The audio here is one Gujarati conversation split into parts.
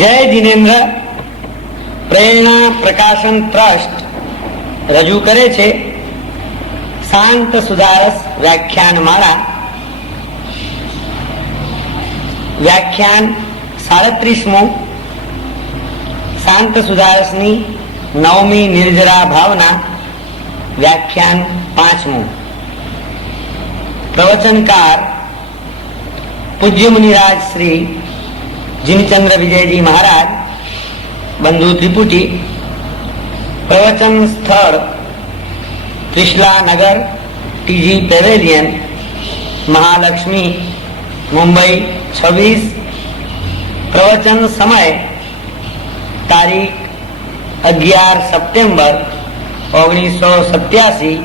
જય જિનેન્દ્ર પ્રેરણા પ્રકાશન ટ્રસ્ટ રજૂ કરે છે શાંત સુધારસ વ્યાખ્યાનમાળા. વ્યાખ્યાન 37મું. શાંત સુધારસની 9મી નિર્જરા ભાવના. વ્યાખ્યાન 5મું. પ્રવચનકાર પૂજ્ય મુનિરાજ શ્રી જીનચંદ્ર વિજયજી મહારાજ, બંધુ ત્રિપુટી. પ્રવચન સ્થળ ત્રિશલા નગર, ટીજી પેવેલિયન, મહાલક્ષ્મી, મુંબઈ 26. પ્રવચન સમય તારીખ 11 સપ્ટેમ્બર 1987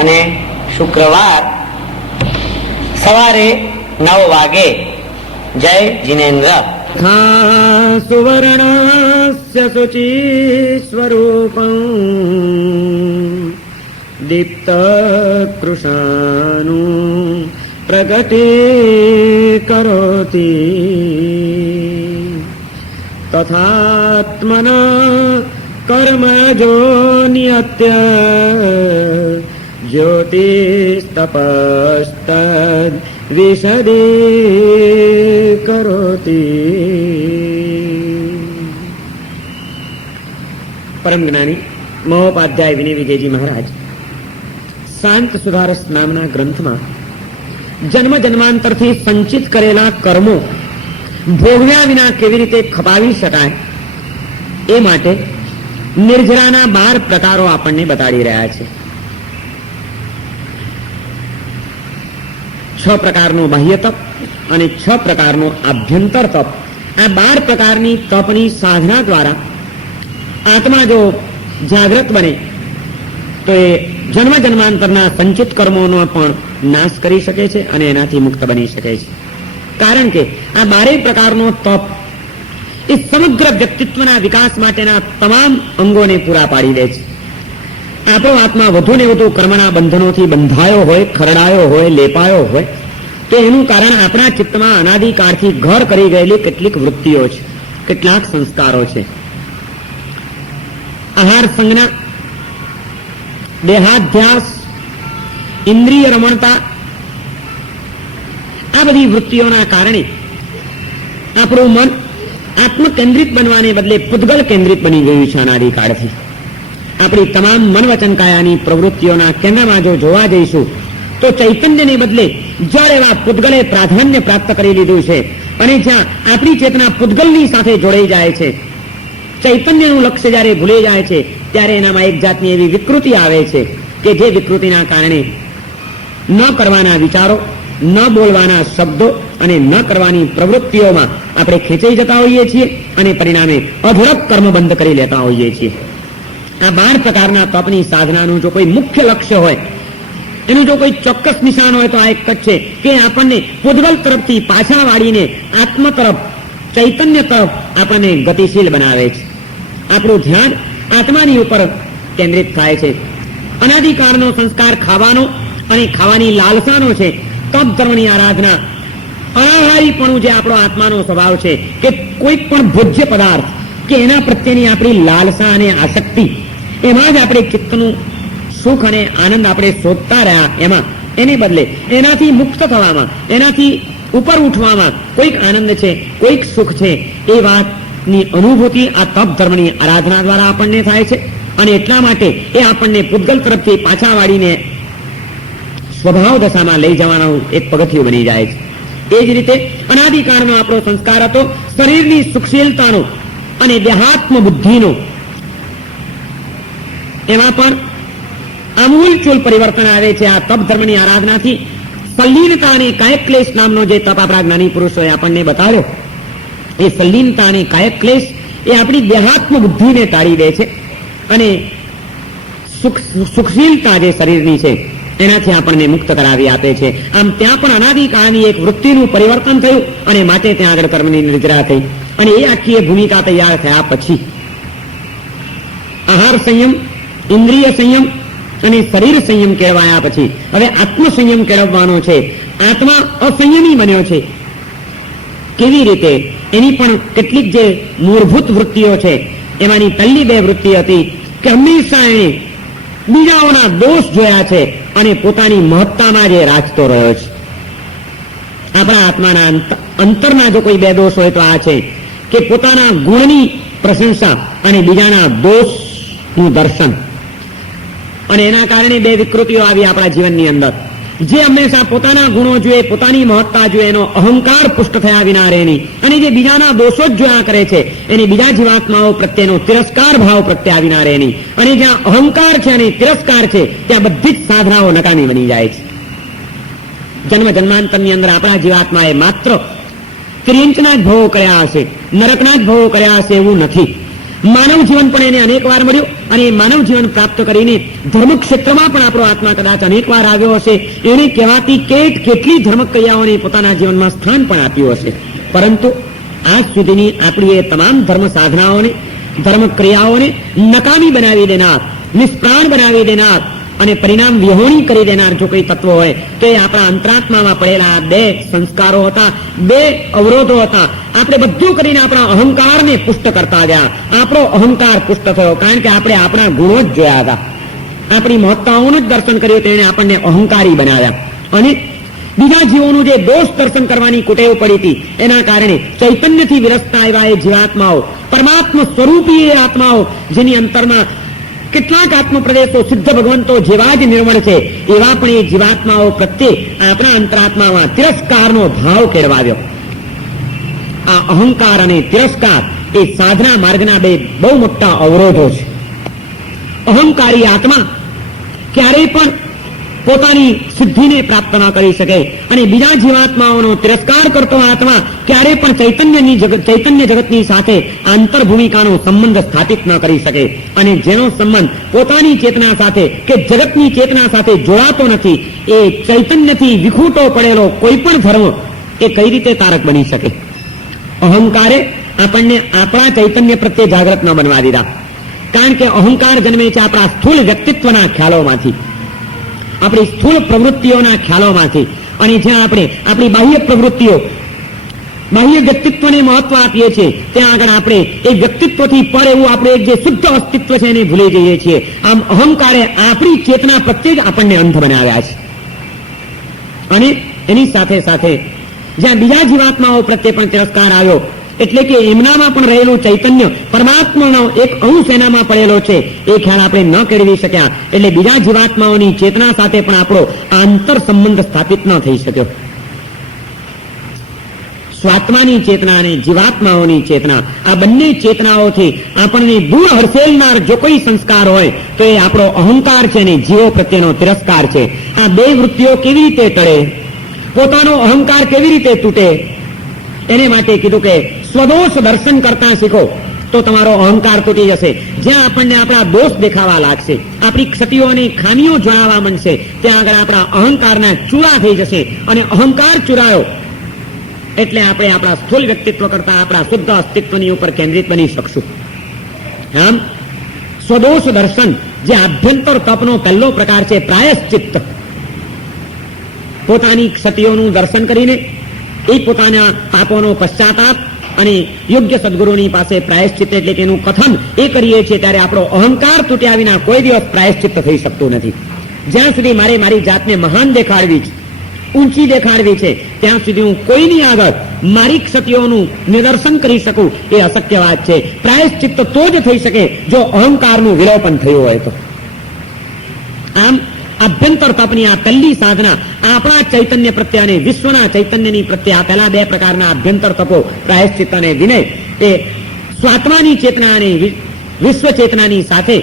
અને શુક્રવાર સવારે 9 વાગે. જય જિનેન્દ્ર. સુવર્ણસ્ય શુચિ સ્વરૂપં દીપ્ત કૃષાનું પ્રગતિ કરોતિ તથાત્મન કર્મજો નિયત્ય જ્યોતિસ્તપસ્તદ વિશદે કરોતિ. પરમ જ્ઞાની મહોપાધ્યાય વિનય વિજયજી મહારાજ શાંત સુધારસ નામના ગ્રંથમાં જન્મ જન્માંતરથી સંચિત કરેલા કર્મો ભોગવ્યા વિના કેવી રીતે ખપાવી શકાય એ માટે નિર્જરાના 12 પ્રકારો આપણને બતાડી રહ્યા છે. 6 પ્રકારનું બાહ્ય તપ અને 6 પ્રકારનું આભ્યંતર તપ. આ 12 પ્રકારની તપની સાધના દ્વારા આત્મા જો જાગૃત બને તો એ જન્મ જન્માંતરના સંચિત કર્મોનો પણ નાશ કરી શકે છે અને એનાથી મુક્ત બની શકે છે. કારણ કે આ 12 પ્રકારનો તપ એ સમગ્ર વ્યક્તિત્વના વિકાસ માટેના તમામ અંગોને પૂરા પાડી દે છે. આપણો આત્મા વધુ ને વધુ કર્મના બંધનોથી બંધાયો હોય, ખરડાયો હોય, લેપાયો હોય તો એનું કારણ આપણા ચિત્તમાં અનાદિકાળથી ઘર કરી ગયેલી કેટલીક વૃત્તિઓ છે, કેટલાક સંસ્કારો છે. આહાર સંજ્ઞા, દેહાધ્યાસ, ઇન્દ્રિય રમણતા, આ બધી વૃત્તિઓના કારણે આપણું મન આત્મ કેન્દ્રિત બનવાને બદલે પૂતગલ કેન્દ્રિત બની ગયું છે. અનાદિકાળથી આપણી તમામ મન વચન કાયાની પ્રવૃત્તિઓના કેન્દ્રમાં જો જોવા જઈશું તો ચૈતન્યને બદલે જળ એવા પૂતગલે પ્રાધાન્ય પ્રાપ્ત કરી લીધું છે. અને જ્યાં આપણી ચેતના પૂતગલની સાથે જોડાઈ જાય છે, ચૈતન્યનું લક્ષ્ય જ્યારે ભૂલી જાય છે ત્યારે એનામાં એક જાતની એવી વિકૃતિ આવે છે કે જે વિકૃતિના કારણે ન કરવાના વિચારો, ન બોલવાના શબ્દો અને ન કરવાની પ્રવૃત્તિઓમાં આપણે ખેંચાઈ જતા હોઈએ છીએ અને પરિણામે અઢળક કર્મ બંધ કરી લેતા હોઈએ છીએ. આ 12 પ્રકારના તપની સાધનાનું જો કોઈ મુખ્ય લક્ષ્ય હોય, એનું જો કોઈ ચોક્કસ નિશાન હોય તો આ એક જ છે કે આપણને પૂતગલ તરફથી પાછા વાળીને આત્મ તરફ, ચૈતન્ય તરફ આપણને ગતિશીલ બનાવે છે. આપણું ધ્યાન આત્માની ઉપર કેન્દ્રિત થાય છે. અનાદિકાળનો સંસ્કાર ખાવાનો અને ખાવાની લાલસાનો છે. તપ ધર્મની આરાધના, અનાહારીપણું જે આપણો આત્માનો સ્વભાવ છે કે કોઈ પણ ભોજ્ય પદાર્થ કે એના પ્રત્યેની આપણી લાલસા અને આસક્તિ, એમાં જ આપણે ચિત્તનું સુખ અને આનંદ આપણે શોધતા રહ્યા. એમાં એને બદલે એનાથી મુક્ત થવામાં, એનાથી ઉપર ઉઠવામાં કોઈક આનંદ છે, કોઈક સુખ છે, એ વાતની અનુભૂતિ આ તપ ધર્મની આરાધના દ્વારા આપણને થાય છે. અને એટલા માટે એ આપણને પૂતગલ તરફથી પાછા વાળીને સ્વભાવ દશામાં લઈ જવાનું એક પગથિયું બની જાય છે. એ જ રીતે અનાદિકાળનો આપણો સંસ્કાર હતો શરીરની સુખશીલતાનો અને દેહાત્મ બુદ્ધિનો. એમાં પણ આમૂલચૂલ પરિવર્તન આવે છે આ તપ ધર્મની આરાધનાથી. સલ્લીનતા અને કાયક ક્લેશ નામનો જે તપ આપણા જ્ઞાની પુરુષોએ આપણને બતાવ્યો, એ સલ્લીનતા અને કાયક ક્લેશ એ આપણી દેહાત્મ બુદ્ધિને ટાળી દે છે અને સુખશીલતા જે શરીરની છે એનાથી આપણને મુક્ત કરાવી આપે છે. આમ ત્યાં પણ અનાદિકાળની એક વૃત્તિનું પરિવર્તન થયું અને માટે ત્યાં આગળ કર્મની નિદ્રા થઈ. અને એ આખી ભૂમિકા તૈયાર થયા પછી આહાર સંયમ, ઇન્દ્રિય સંયમ અને શરીર સંયમ કેળવાયા પછી હવે આત્મ સંયમ કેળવવાનો છે. આત્મા અસંયમી બન્યો છે કેવી રીતે એની પણ કેટલીક જે મૂળભૂત વૃત્તિઓ છે એમાંની પહેલી બે વૃત્તિ હતી કે હંમેશા એણે બીજાઓના દોષ જોયા છે અને પોતાની મહત્તામાં જે રાચતો રહ્યો છે. આપણા આત્માના અંતરના જો કોઈ બે દોષ હોય તો આ છે કે પોતાના ગુણની પ્રશંસા અને બીજાના દોષનું દર્શન. અને એના કારણે બે વિકૃતિઓ આવી આપણા જીવનની અંદર. જે હંમેશા પોતાના ગુણો જોઈએ, પોતાની મહત્તા જોઈએ, એનો અહંકાર પુષ્ટ થયા વિના રહેની, અને જે બીજાના દોષો જ જોયા કરે છે એને બીજા જીવાત્માઓ પ્રત્યેનો તિરસ્કાર ભાવ પ્રત્યે આવી ના રહેની. અને જ્યાં અહંકાર છે અને તિરસ્કાર છે ત્યાં બધી જ સાધનાઓ નકામી બની જાય છે. જન્મ જન્માંતરની અંદર આપણા જીવાત્માએ માત્ર ત્રિંચના જ ભવો કર્યા હશે, નરકના જ ભવો કર્યા હશે એવું નથી. માનવ જીવન પણ એને અનેક વાર મળ્યું અને એ માનવ જીવન પ્રાપ્ત કરીને ધર્મ ક્ષેત્રમાં પણ આપણો આત્મા કદાચ અનેક વાર આવ્યો હશે. એને કહેવાતી કેટલી ધર્મ ક્રિયાઓને પોતાના જીવનમાં સ્થાન પણ આપ્યું હશે. પરંતુ આજ સુધીની આપણી એ તમામ ધર્મ સાધનાઓને, ધર્મ ક્રિયાઓને નકામી બનાવી દેનાર, નિષ્પ્રાણ બનાવી દેનાર અને પરિણામ વિહોણી કરી દેનાર જો કોઈ તત્વો હોય તો એ આપણા અંતરાત્મામાં પડેલા બે સંસ્કારો હતા, બે અવરોધો હતા. આપણે બધું કરીને આપણા અહંકારને પુષ્ટ કરતા ગયા. આપણો અહંકાર પુષ્ટ થયો કારણ કે આપણે આપણા ગુણો જ જોયા હતા, આપણી મહત્તાઓનું જ દર્શન કર્યું, તેને આપણને અહંકારી બનાવ્યા. અને બીજા જીવોનું જે દોષ દર્શન કરવાની કુટેવ પડી હતી એના કારણે ચૈતન્યથી વિરસતા આવ્યા એ જીવાત્માઓ, પરમાત્મા સ્વરૂપી એ આત્માઓ જેની અંતરમાં કેટલાક આત્મપ્રદેશો સિદ્ધ ભગવંતો જેવા જ નિર્મળ છે એવા પણ એ જીવાત્માઓ પ્રત્યે આપણા અંતરાત્મામાં તિરસ્કારનો ભાવ કેળવાવ્યો. આ અહંકાર અને તિરસ્કાર એ સાધના માર્ગના બે બહુ મોટા અવરોધો છે. અહંકારી આત્મા ક્યારેય પણ પોતાની સિદ્ધિને પ્રાપ્ત ન કરી શકે અને બીજા જીવાત્માઓનો તિરસ્કાર કરતો આત્મા ક્યારેય પણ ચૈતન્ય જગતની સાથે આંતરભૂમિકાનો સંબંધ સ્થાપિત ન કરી શકે. અને જેનો સંબંધ પોતાની ચેતના સાથે કે જગતની ચેતના સાથે જોડાતો નથી એ ચૈતન્યથી વિખૂટો પડેલો કોઈ પણ ધર્મ એ કઈ રીતે તારક બની શકે? અહંકારે આપણને આપણા ચૈતન્ય પ્રત્યે જાગૃત ન બનવા દીધા. કારણ કે અહંકાર જન્મે છે આપણા સ્થૂળ વ્યક્તિત્વના ખ્યાલોમાંથી, આપણી સ્થૂળ પ્રવૃત્તિઓના ખ્યાલોમાંથી. અને જ્યાં આપણે આપણી બાહ્ય પ્રવૃત્તિઓ, બાહ્ય વ્યક્તિત્વને મહત્વ આપીએ છીએ ત્યાં આગળ આપણે એ વ્યક્તિત્વથી પર એવું આપણે જે શુદ્ધ અસ્તિત્વ છે એને ભૂલી જઈએ છીએ. આમ અહંકારે આપણી ચેતના પ્રત્યે જ આપણને અંધ બનાવ્યા છે. અને એની સાથે સાથે જ્યાં બીજા જીવાત્માઓ પ્રત્યે પણ તિરસ્કાર આવ્યો એટલે કે એમનામાં પણ રહેલું ચૈતન્ય, પરમાત્માનો એક અંશ એનામાં પડેલો છે એ ખ્યાલ આપણે ન કેળવી શક્યા એટલે બીજા જીવાત્માઓની ચેતના સાથે પણ આપણો આંતર સંબંધ સ્થાપિત ન થઈ શક્યો. સ્વાત્માની ચેતના અને જીવાત્માઓની ચેતના, આ બંને ચેતનાઓથી આપણને દૂર હરસેલનાર જો કોઈ સંસ્કાર હોય તો એ આપણો અહંકાર છે અને જીવો પ્રત્યેનો તિરસ્કાર છે. આ બે વૃત્તિઓ કેવી રીતે ટળે, પોતાનો અહંકાર કેવી રીતે તૂટે, એને માટે કીધું કે સ્વદોષ દર્શન કરતા શીખો તો તમારો અહંકાર તૂટી જશે. જ્યાં આપણને આપણા દોષ દેખાવા લાગશે, આપણી ક્ષતિઓ અને ખામીઓ જણાવવા માંડશે ત્યાં આગળ આપણા અહંકારના ચૂરા થઈ જશે. અને અહંકાર ચૂરાયો એટલે આપણે આપણા સ્થૂળ વ્યક્તિત્વ કરતા આપણા શુદ્ધ અસ્તિત્વની ઉપર કેન્દ્રિત બની શકશું. આમ સ્વદોષ દર્શન જે આભ્યંતર તપનો પહેલો પ્રકાર છે, પ્રાયશ્ચિત્ત. પોતાની ક્ષતિઓનું દર્શન કરીને એ પોતાના પાપોનો પશ્ચાતાપ અને યોગ્ય સદગુરુની પાસે પ્રાયશ્ચિત્ત એટલે કે એનું કથન એ કરીએ છીએ ત્યારે આપણો અહંકાર તૂટ્યા વિના કોઈ દિવસ પ્રાયશ્ચિત્ત થઈ શકતું નથી. જ્યાં સુધી મારે મારી જાતને મહાન દેખાડવી છે, ઊંચી દેખાડવી છે, ત્યાં સુધી હું કોઈની આગળ મારી ક્ષતિઓનું નિદર્શન કરી શકું એ અશક્ય વાત છે. પ્રાયશ્ચિત્ત તો જ થઈ શકે જો અહંકારનું વિલોપન થયું હોય તો. આમ આભ્યંતર તપની આ પહેલી સાધના આપણા ચૈતન્ય પ્રત્યે અને વિશ્વના ચૈતન્યની પ્રત્યે આ પહેલા બે પ્રકારના આભ્યંતર તપો, પ્રાયશ્ચિત્ત અને વિનય, એ સ્વાત્માની ચેતના અને વિશ્વ ચેતનાની સાથે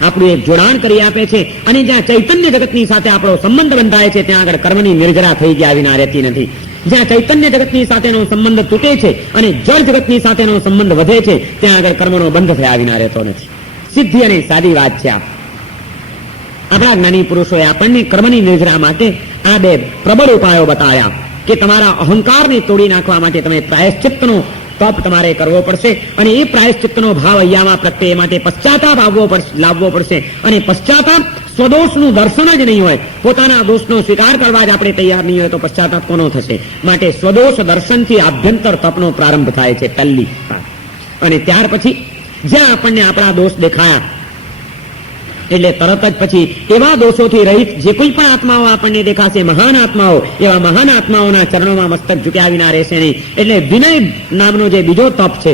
આપણું એક જોડાણ કરી આપે છે. અને જ્યાં ચૈતન્ય જગતની સાથે આપણો સંબંધ બંધાય છે ત્યાં આગળ કર્મની નિર્જરા થઈ ગયા વિના રહેતી નથી. જ્યાં ચૈતન્ય જગતની સાથેનો સંબંધ તૂટે છે અને જળ જગતની સાથેનો સંબંધ વધે છે ત્યાં આગળ કર્મનો બંધ થયા વિના રહેતો નથી. સિદ્ધિ અને સાદી વાત છે. આપણા જ્ઞાની પુરુષોએ આપણને કર્મની નિર્જરા માટે આ બે પ્રબળ ઉપાયો બતાવ્યા કે તમારા અહંકારને તોડી નાખવા માટે તમે પ્રાયશ્ચિત્તનો તપ તમારે કરવો પડશે. અને એ પ્રાયશ્ચિત્તનો ભાવ અહીંયામાં પ્રત્યે માટે પશ્ચાતાપ લાવવો પડશે. અને પશ્ચાતાપ સ્વદોષનું દર્શન જ નહીં હોય, પોતાના દોષનો સ્વીકાર કરવા જ આપણે તૈયાર નહીં હોય તો પશ્ચાતાપ કોનો થશે? માટે સ્વદોષ દર્શનથી આભ્યંતર તપનો પ્રારંભ થાય છે પહેલી. અને ત્યાર પછી જ્યાં આપણને આપણા દોષ દેખાયા એટલે તરત જ પછી એવા દોષોથી રહિત જે કોઈ પણ આત્માઓ આપણને દેખાશે, મહાન આત્માઓ, એવા મહાન આત્માઓના ચરણોમાં મસ્તક ઝુક્યા વિના રહેશે નહીં. એટલે વિનય નામનો જે બીજો તપ છે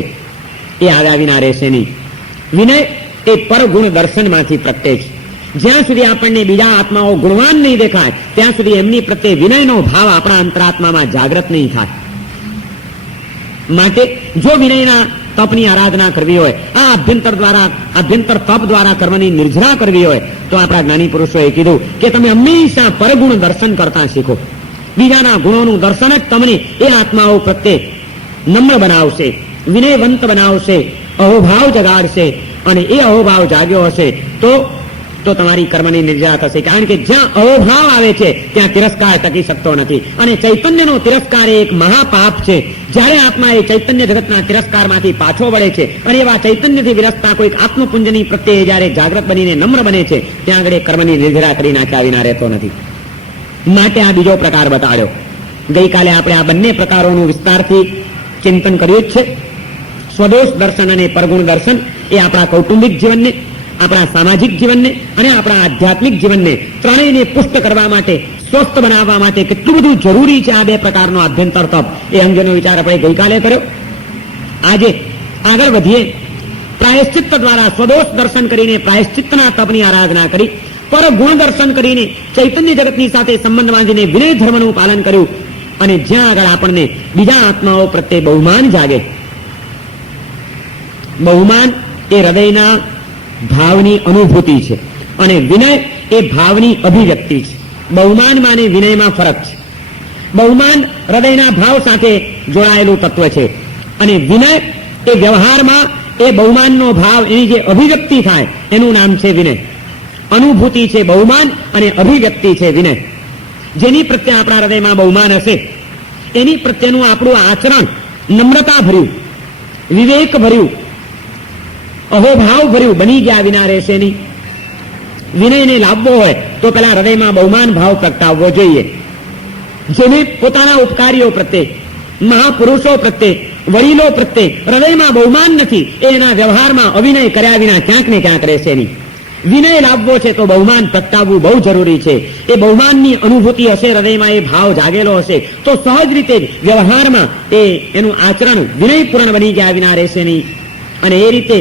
એ આવ્યા વિના રહેશે નહીં. વિનય એ પરગુણ દર્શનમાંથી પ્રગટે છે. જ્યાં સુધી આપણને બીજા આત્માઓ ગુણવાન નહીં દેખાય ત્યાં સુધી એમની પ્રત્યે વિનયનો ભાવ આપણા અંતરાત્મામાં જાગૃત નહીં થાય. માટે જો વિનયના તપની આરાધના કરવી હોય, આ આભ્યંતર તપ દ્વારા કર્મની નિર્જરા કરવી હોય તો આપણા જ્ઞાની પુરુષોએ કીધું કે તમે હંમેશા પરગુણ દર્શન કરતા શીખો. બીજાના ગુણોનું દર્શન જ તમને એ આત્માઓ પ્રત્યે નમ્ર બનાવશે, વિનયવંત બનાવશે, અહોભાવ જગાડશે. અને એ અહોભાવ જાગ્યો હશે તો તમારી કર્મની નિર્જરા થશે. કારણ કે જ્યાં અહોભાવ આવે છે ત્યાં તિરસ્કાર ટકી શકતો નથી. અને ચૈતન્યનો તિરસ્કાર એ એક મહાપાપ છે. જ્યારે આત્મા એ ચૈતન્ય જગતના તિરસ્કારમાંથી પાછો વળે છે અને એવા ચૈતન્યથી વિરસતા કોઈક આત્મપુંજની પ્રત્યે જ્યારે જાગૃત બનીને નમ્ર બને છે ત્યાં આગળ કર્મની નિર્જરા કરી નાખ્યા વિના રહેતો નથી. માટે આ બીજો પ્રકાર બતાડ્યો. ગઈકાલે આપણે આ બંને પ્રકારોનું વિસ્તારથી ચિંતન કર્યું જ છે. સ્વદોષ દર્શન અને પરગુણ દર્શન એ આપણા કૌટુંબિક જીવનને, આપણા સામાજિક જીવનને અને આપણા આધ્યાત્મિક જીવનને ત્રણેયને પુષ્ટ કરવા માટે, સ્વસ્થ બનાવવા માટે કેટલું બધું જરૂરી છે આ બે પ્રકારનો આભ્યંતર તપ, એ અંગેનો વિચાર આપણે ગઈકાલે કર્યો. આજે આગળ વધીએ. પ્રાયશ્ચિત્ત દ્વારા સ્વદોષ દર્શન કરીને પ્રાયશ્ચિત્તના તપની આરાધના કરી, પરગુણ દર્શન કરીને ચૈતન્ય જગતની સાથે સંબંધ બાંધીને વિનય ધર્મનું પાલન કર્યું. અને જ્યાં આગળ આપણને બીજા આત્માઓ પ્રત્યે બહુમાન જાગે. બહુમાન એ હૃદયના ભાવની અનુભૂતિ છે અને વિનય એ ભાવની અભિવ્યક્તિ છે. બહુમાનમાં અને વિનયમાં ફરક છે. બહુમાન હૃદયના ભાવ સાથે જોડાયેલું તત્વ છે અને વિનય એ વ્યવહારમાં એ બહુમાનનો ભાવ, એની જે અભિવ્યક્તિ થાય એનું નામ છે વિનય. અનુભૂતિ છે બહુમાન અને અભિવ્યક્તિ છે વિનય. જેની પ્રત્યે આપણા હૃદયમાં બહુમાન હશે એની પ્રત્યેનું આપણું આચરણ નમ્રતા ભર્યું, વિવેક ભર્યું, અહોભાવ ભર્યું બની ગયા વિના રહેશે નહીં. વિનયને લાવવો હોય તો પેલા હૃદયમાં બહુમાન ભાવ પ્રગટાવવો જોઈએ. જેને પોતાના ઉપકારીઓ પ્રત્યે, મહાપુરુષો પ્રત્યે, વડીલો પ્રત્યે હૃદયમાં બહુમાન નથી એ એના વ્યવહારમાં અવિનય કર્યા વિના ક્યાંક ને ક્યાંક રહેશે નહીં. વિનય લાવવો છે તો બહુમાન પ્રગટાવવું બહુ જરૂરી છે. એ બહુમાનની અનુભૂતિ હશે, હૃદયમાં એ ભાવ જાગેલો હશે તો સહજ રીતે વ્યવહારમાં એનું આચરણ વિનયપૂર્ણ બની ગયા વિના રહેશે નહીં. અને એ રીતે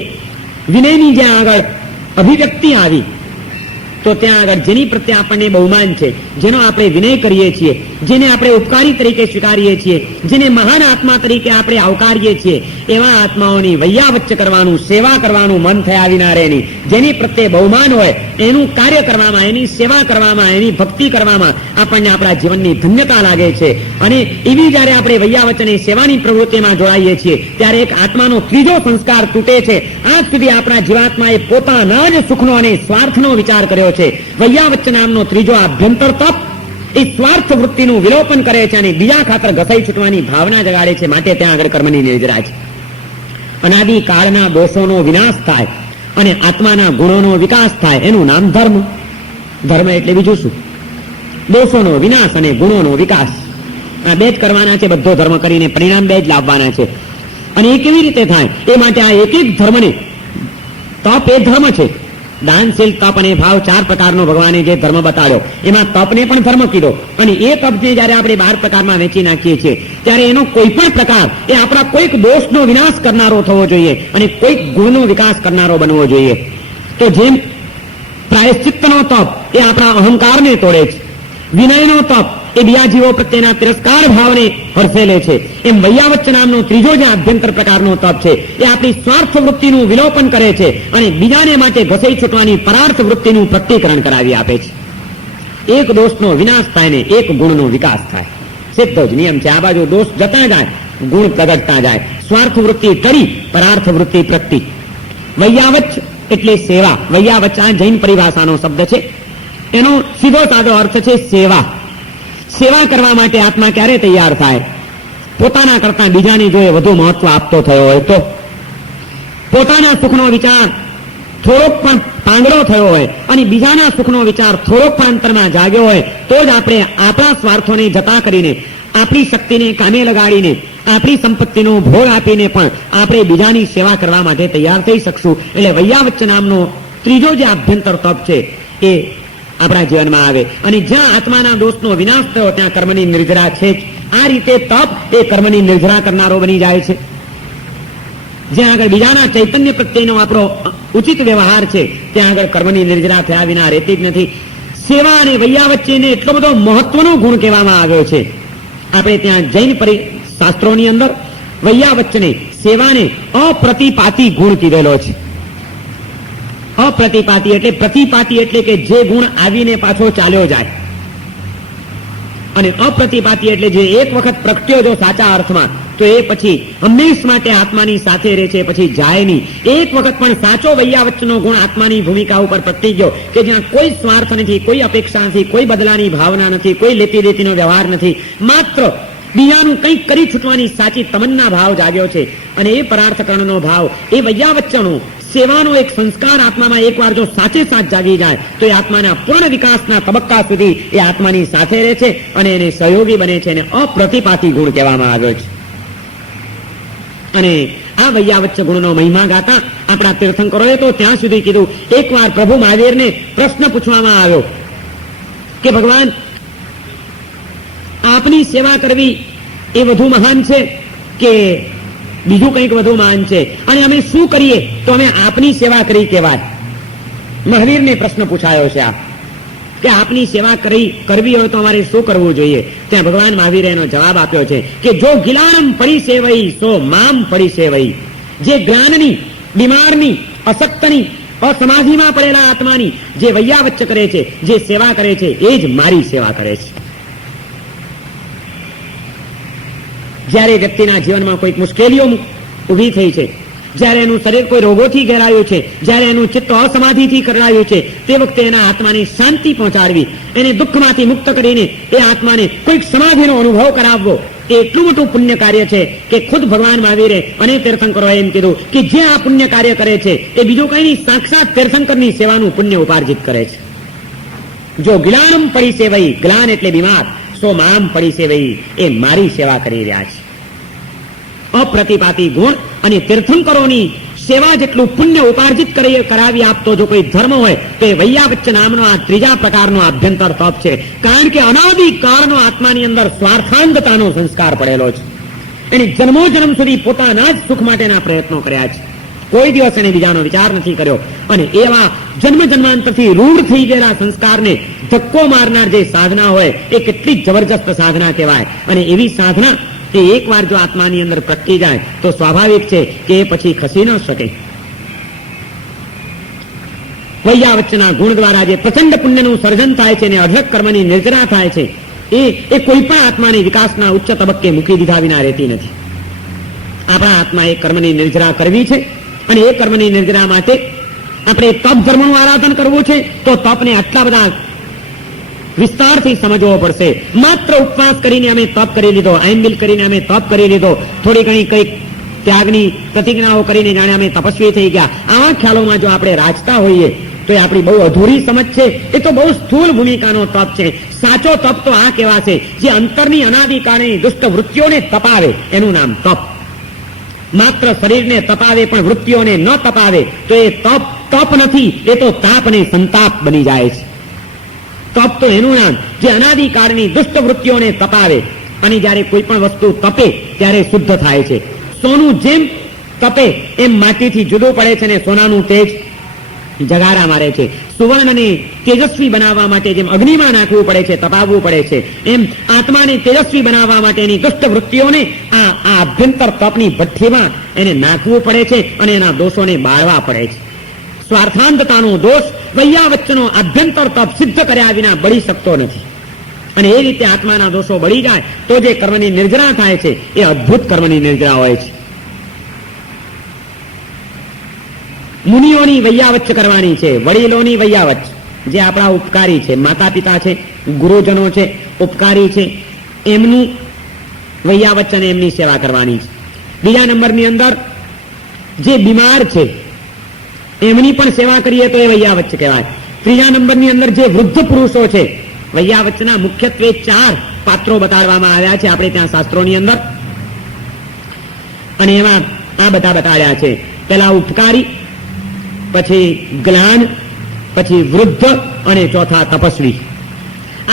વિનયની જ્યાં આગળ અભિવ્યક્તિ આવી તો ત્યાં આગળ જેની પ્રત્યે આપણને બહુમાન છે, જેનો આપણે વિનય કરીએ છીએ, જેને આપણે ઉપકારી તરીકે સ્વીકારીએ છીએ, જેને મહાન આત્મા તરીકે આપણે આવકારીએ છીએ, એવા આત્માઓની વૈયાવચ્ચ કરવાનું, સેવા કરવાનું મન થયા વિના રહે નહીં. જેની પ્રત્યે બહુમાન હોય એનું કાર્ય કરવામાં, એની સેવા કરવામાં, એની ભક્તિ કરવામાં આપણને આપણા જીવનની ધન્યતા લાગે છે. અને એવી જયારે આપણે વૈયાવચ્ચ અને સેવાની પ્રવૃત્તિમાં જોડાઈએ છીએ ત્યારે એક આત્માનો ત્રીજો સંસ્કાર તૂટે છે. આજ સુધી આપણા જીવાત્માએ પોતાના જ સુખનો અને સ્વાર્થનો વિચાર કર્યો છે. વૈયાવચ્ચ નામનો ત્રીજો આભ્યંતર તપ એ સ્વાર્થ વૃત્તિનું વિલોપન કરે છે અને બીજા ખાતર ઘસાઈ છૂટવાની ભાવના જગાડે છે. માટે ત્યાં આગળ કર્મની નિર્જરા છે. અનાદિ કાળના દોષોનો વિનાશ થાય અને આત્માના ગુણોનો વિકાસ થાય એનું નામ ધર્મ. ધર્મ એટલે બીજું શું? દોષોનો વિનાશ અને ગુણોનો વિકાસ. આ બે જ કરવાના છે. બધો ધર્મ કરીને પરિણામ બે જ લાવવાના છે. અને એ કેવી રીતે થાય એ માટે આ એક એક ધર્મને, તપ એ ધર્મ છે. દાનશીલ, તપ અને ભાવ 4 પ્રકારનો ભગવાને જે ધર્મ બતાડ્યો એમાં તપને પણ ધર્મ કીધો. અને એ તપને જયારે આપણે 12 પ્રકારમાં વેચી નાખીએ છીએ ત્યારે એનો કોઈ પણ પ્રકાર એ આપણા કોઈક દોષનો વિનાશ કરનારો થવો જોઈએ અને કોઈક ગુણનો વિકાસ કરનારો બનવો જોઈએ. તો જેમ પ્રાયશ્ચિત્તનો તપ એ આપણા અહંકારને તોડે છે, વિનયનો તપ એ બીજા જીવો પ્રત્યેના તિરસ્કાર ભાવને હરફેલે છે, એમ વૈયાવચ્ચ નામનો ત્રીજો જે આભ્યંતર પ્રકારનો તપ છે એ આપણી સ્વાર્થ વૃત્તિનું વિલોપન કરે છે અને બીજાને માટે ઘસાઈ છૂટવાની પરાર્થ વૃત્તિનું પ્રત્યીકરણ કરાવી આપે છે. એક દોષનો વિનાશ થાય ને એક ગુણનો વિકાસ થાય. સીધો જ નિયમ છે. આ બાજુ દોષ જતા જાય, ગુણ પ્રગટતા જાય. સ્વાર્થ વૃત્તિ ટળી, પરાર્થ વૃત્તિ પ્રગટી. વૈયાવચ્ચ એટલે સેવા. વૈયાવચ્ચ આ જૈન પરિભાષાનો શબ્દ છે. એનો સીધો સાદો અર્થ છે સેવા. સેવા કરવા માટે આત્મા ક્યારે તૈયાર થાય? પોતાના કરતા બીજાને જો એ વધુ મહત્વ આપતો થયો હોય તો. પોતાના સુખનો વિચાર થોડોક પણ પાંગડો થયો હોય અને બીજાના સુખનો વિચાર થોડોક પણ અંતરમાં જાગ્યો હોય તો જ આપણે આપણા સ્વાર્થોને જતા કરીને, આપણી શક્તિને કામે લગાડીને, આપણી સંપત્તિનો ભોગ આપીને પણ આપણે બીજાની સેવા કરવા માટે તૈયાર થઈ શકશું. એટલે વૈયાવચ્ચ નામનો ત્રીજો જે આભ્યંતર તપ છે એ આપણા જીવનમાં આવે. અને જ્યાં આત્માના દોષનો વિનાશ થયો ત્યાં કર્મની નિર્જરા છે જ. આ રીતે તપ એ કર્મની નિર્જરા કરનારો બની જાય છે. જ્યાં આગળ બીજાના ચૈતન્ય પ્રત્યેનો આપણો ઉચિત વ્યવહાર છે ત્યાં આગળ કર્મની નિર્જરા થયા વિના રહેતી જ નથી. સેવા અને વૈયાવચ્ચને એટલો બધો મહત્વનો ગુણ કહેવામાં આવ્યો છે. આપણે ત્યાં જૈન શાસ્ત્રોની અંદર વૈયાવચ્ચને, સેવાને અપ્રતિપાતી ગુણ કીધેલો છે. અપ્રતિપાતી એટલે પ્રતિપાતી એટલે કે જે ગુણ આવીને પાછો ચાલ્યો જાય, અને અપ્રતિપાતી એટલે જે એક વખત પ્રગટ્યો જો સાચા અર્થમાં તો એ પછી હંમેશ માટે આત્માની સાથે રહે છે, પછી જાય નહીં. એક વખત પણ સાચો વૈયાવચ્ચનો ગુણ આત્માની ભૂમિકા ઉપર પ્રગટી ગયો કે જ્યાં કોઈ સ્વાર્થ નથી, કોઈ અપેક્ષા નથી, કોઈ બદલાની ભાવના નથી, કોઈ લેતી દેતીનો વ્યવહાર નથી, માત્ર બીજાનું કંઈક કરી છૂટવાની સાચી તમન્ના ભાવ જાગ્યો છે. અને એ પરાર્થકરણનો ભાવ, એ વૈયાવચ્ચનો સેવાનો એક સંસ્કાર આત્મામાં એકવાર જો સાચે સાચ જાગી જાય તો એ આત્માના પૂર્ણ વિકાસના તબક્કા સુધી એ આત્માની સાથે રહે છે અને એને સહયોગી બને છે. અને અપ્રતિપાતી ગુણ કહેવામાં આવ્યો છે. અને આ વૈયાવચ્ચ ગુણનો મહિમા ગાતા આપણા તીર્થંકરોએ તો ત્યાં સુધી કીધું, એકવાર પ્રભુ મહાવીરને પ્રશ્ન પૂછવામાં આવ્યો કે ભગવાન, આપની સેવા કરવી એ વધુ મહાન છે કે બીજું કંઈક વધુ મહાન છે? અને અમે શું કરીએ તો અમે આપની સેવા કરી કહેવાય? મહાવીરને પ્રશ્ન પૂછાયો છે કે આપની સેવા કરવી હોય તો અમારે શું કરવું જોઈએ? ત્યાં ભગવાન મહાવીરે એનો જવાબ આપ્યો છે કે જો ગિલાનમ પડી સેવઈ સો મામ પડી સેવઈ. જે જ્ઞાનની, બીમારની, અશક્તની, અસમાધિમાં પડેલા આત્માની જે વૈયાવચ્ચ કરે છે, જે સેવા કરે છે, એ જ મારી સેવા કરે છે. જ્યારે વ્યક્તિના જીવનમાં કોઈક મુશ્કેલીઓ ઊભી થઈ છે, જ્યારે એનું શરીર કોઈ રોગોથી ઘેરાયું છે, જ્યારે એનું ચિત્ત અસમાધિથી કરાયું છે, તે વખતે એના આત્માને શાંતિ પહોંચાડવી, એને દુઃખમાંથી મુક્ત કરીને એ આત્માને કોઈક સમાધિનો અનુભવ કરાવવો, એ એટલું મોટું પુણ્ય કાર્ય છે કે ખુદ ભગવાન મહાવીરે અને તીર્થંકરોએ એમ કીધું કે જે આ પુણ્ય કાર્ય કરે છે એ બીજું કઈ નહીં, સાક્ષાત તીર્થંકરની સેવાનું પુણ્ય ઉપાર્જિત કરે છે. જો ગિલાનમ પડી સેવઈ, ગ્લાન એટલે બીમાર, સો મામ પડી સેવઈ, એ મારી સેવા કરી રહ્યા છે. અપ્રતિપાતી ગુણ અને તીર્થંકરોની સેવા જેટલું પુણ્ય ઉપાર્જિત કરાવી આપતો જો કોઈ ધર્મ હોય તો એ વૈયાવચ્ચ નામનો આ ત્રીજા પ્રકારનો આભ્યંતર તપ છે. કારણ કે અનાદિકાળનો આત્માની અંદર સ્વાર્થાંગતાનો સંસ્કાર પડેલો છે. એને જન્મો જન્મ સુધી પોતાના જ સુખ માટેના પ્રયત્નો કર્યા છે, કોઈ દિવસ એને બીજાનો વિચાર નથી કર્યો. અને એવા જન્મ જન્માંતરથી રૂઢ થઈ ગયેલા સંસ્કારને ધક્કો મારનાર જે સાધના હોય એ કેટલી જબરજસ્ત સાધના કહેવાય. અને એવી સાધના એ એકવાર જો આત્માની અંદર પ્રગટી જાય તો સ્વાભાવિક છે કે એ પછી ખસી ન શકે. વૈયાવચ્ચના ગુણ દ્વારા જે પ્રચંડ પુણ્યનું સર્જન થાય છે અને અઢળક કર્મની નિર્જરા થાય છે એ કોઈ પણ આત્માની વિકાસના ઉચ્ચ તબક્કે મૂકી દીધા વિના રહેતી નથી. આપણા આત્માએ કર્મની નિર્જરા કરવી છે અને એ કર્મની નિર્જરા માટે આપણે તપ ધર્મનું આરાધન કરવું છે તો તપને આટલા બધા વિસ્તારથી સમજવો પડશે. માત્ર ઉપવાસ કરીને અમે તપ કરી લીધો, આઈમ્બિલ કરીને અમે તપ કરી લીધો, થોડી ઘણી કંઈક ત્યાગની પ્રતિજ્ઞાઓ કરીને જાણે અમે તપસ્વી થઈ ગયા, આવા ખ્યાલોમાં જો આપણે રાજતા હોઈએ તો એ આપણી બહુ અધૂરી સમજ છે. એ તો બહુ સ્થૂળ ભૂમિકાનો તપ છે. સાચો તપ તો આ કહેવાશે જે અંતરની અનાદિકાળની દુષ્ટ વૃત્તિઓને તપાવે, એનું નામ તપ. માત્ર શરીરને તપાવે પણ વૃત્તિઓને ન તપાવે તો એ તપ નથી, એ તો તાપ અને સંતાપ બની જાય છે. તપ તો એનું નામ જે અનાદિકાળની દુષ્ટ વૃત્તિઓને તપાવે. અને જ્યારે કોઈ પણ વસ્તુ તપે ત્યારે શુદ્ધ થાય છે. સોનું જેમ તપે એમ માટીથી જુદું પડે છે અને સોનાનું તેજ જગારા મારે છે. સુવર્ણને તેજસ્વી બનાવવા માટે જેમ અગ્નિમાં નાખવું પડે છે, તપાવવું પડે છે, એમ આત્માને તેજસ્વી બનાવવા માટેની દુષ્ટ વૃત્તિઓને આ આભ્યંતર તપની ભઠ્ઠીમાં એને નાખવું પડે છે અને એના દોષોને બાળવા પડે છે. સ્વાર્થાંતતાનો દોષ વૈયાવચ્ચનો આભ્યંતર તપ સિદ્ધ કર્યા વિના બળી શકતો નથી. અને એ રીતે આત્માના દોષો બળી જાય તો જે કર્મની નિર્જરા થાય છે એ અદ્ભુત કર્મની નિર્જરા હોય છે. મુનિઓની વૈયાવચ્ચ કરવાની છે, વડીલોની વૈયાવચ્ચ, જે આપણા ઉપકારી છે, માતા પિતા છે, ગુરુજનો છે, ઉપકારી છે, એમનું વૈયાવચ્ચ અને એમની સેવા કરવાની છે. બીજા નંબરની અંદર જે બીમાર છે એમની પણ સેવા કરીએ તો એ વૈયાવચ્ચ કહેવાય. ત્રીજા નંબરની અંદર જે વૃદ્ધ પુરુષો છે, વૈયાવચ્ચના મુખ્યત્વે 4 પાત્રો બતાડવામાં આવ્યા છે આપણે ત્યાં શાસ્ત્રોની અંદર, અને એમાં આ બધા બતાડ્યા છે. પેલા ઉપકારી, પછી ગ્લાન, પછી વૃદ્ધ અને ચોથા તપસ્વી.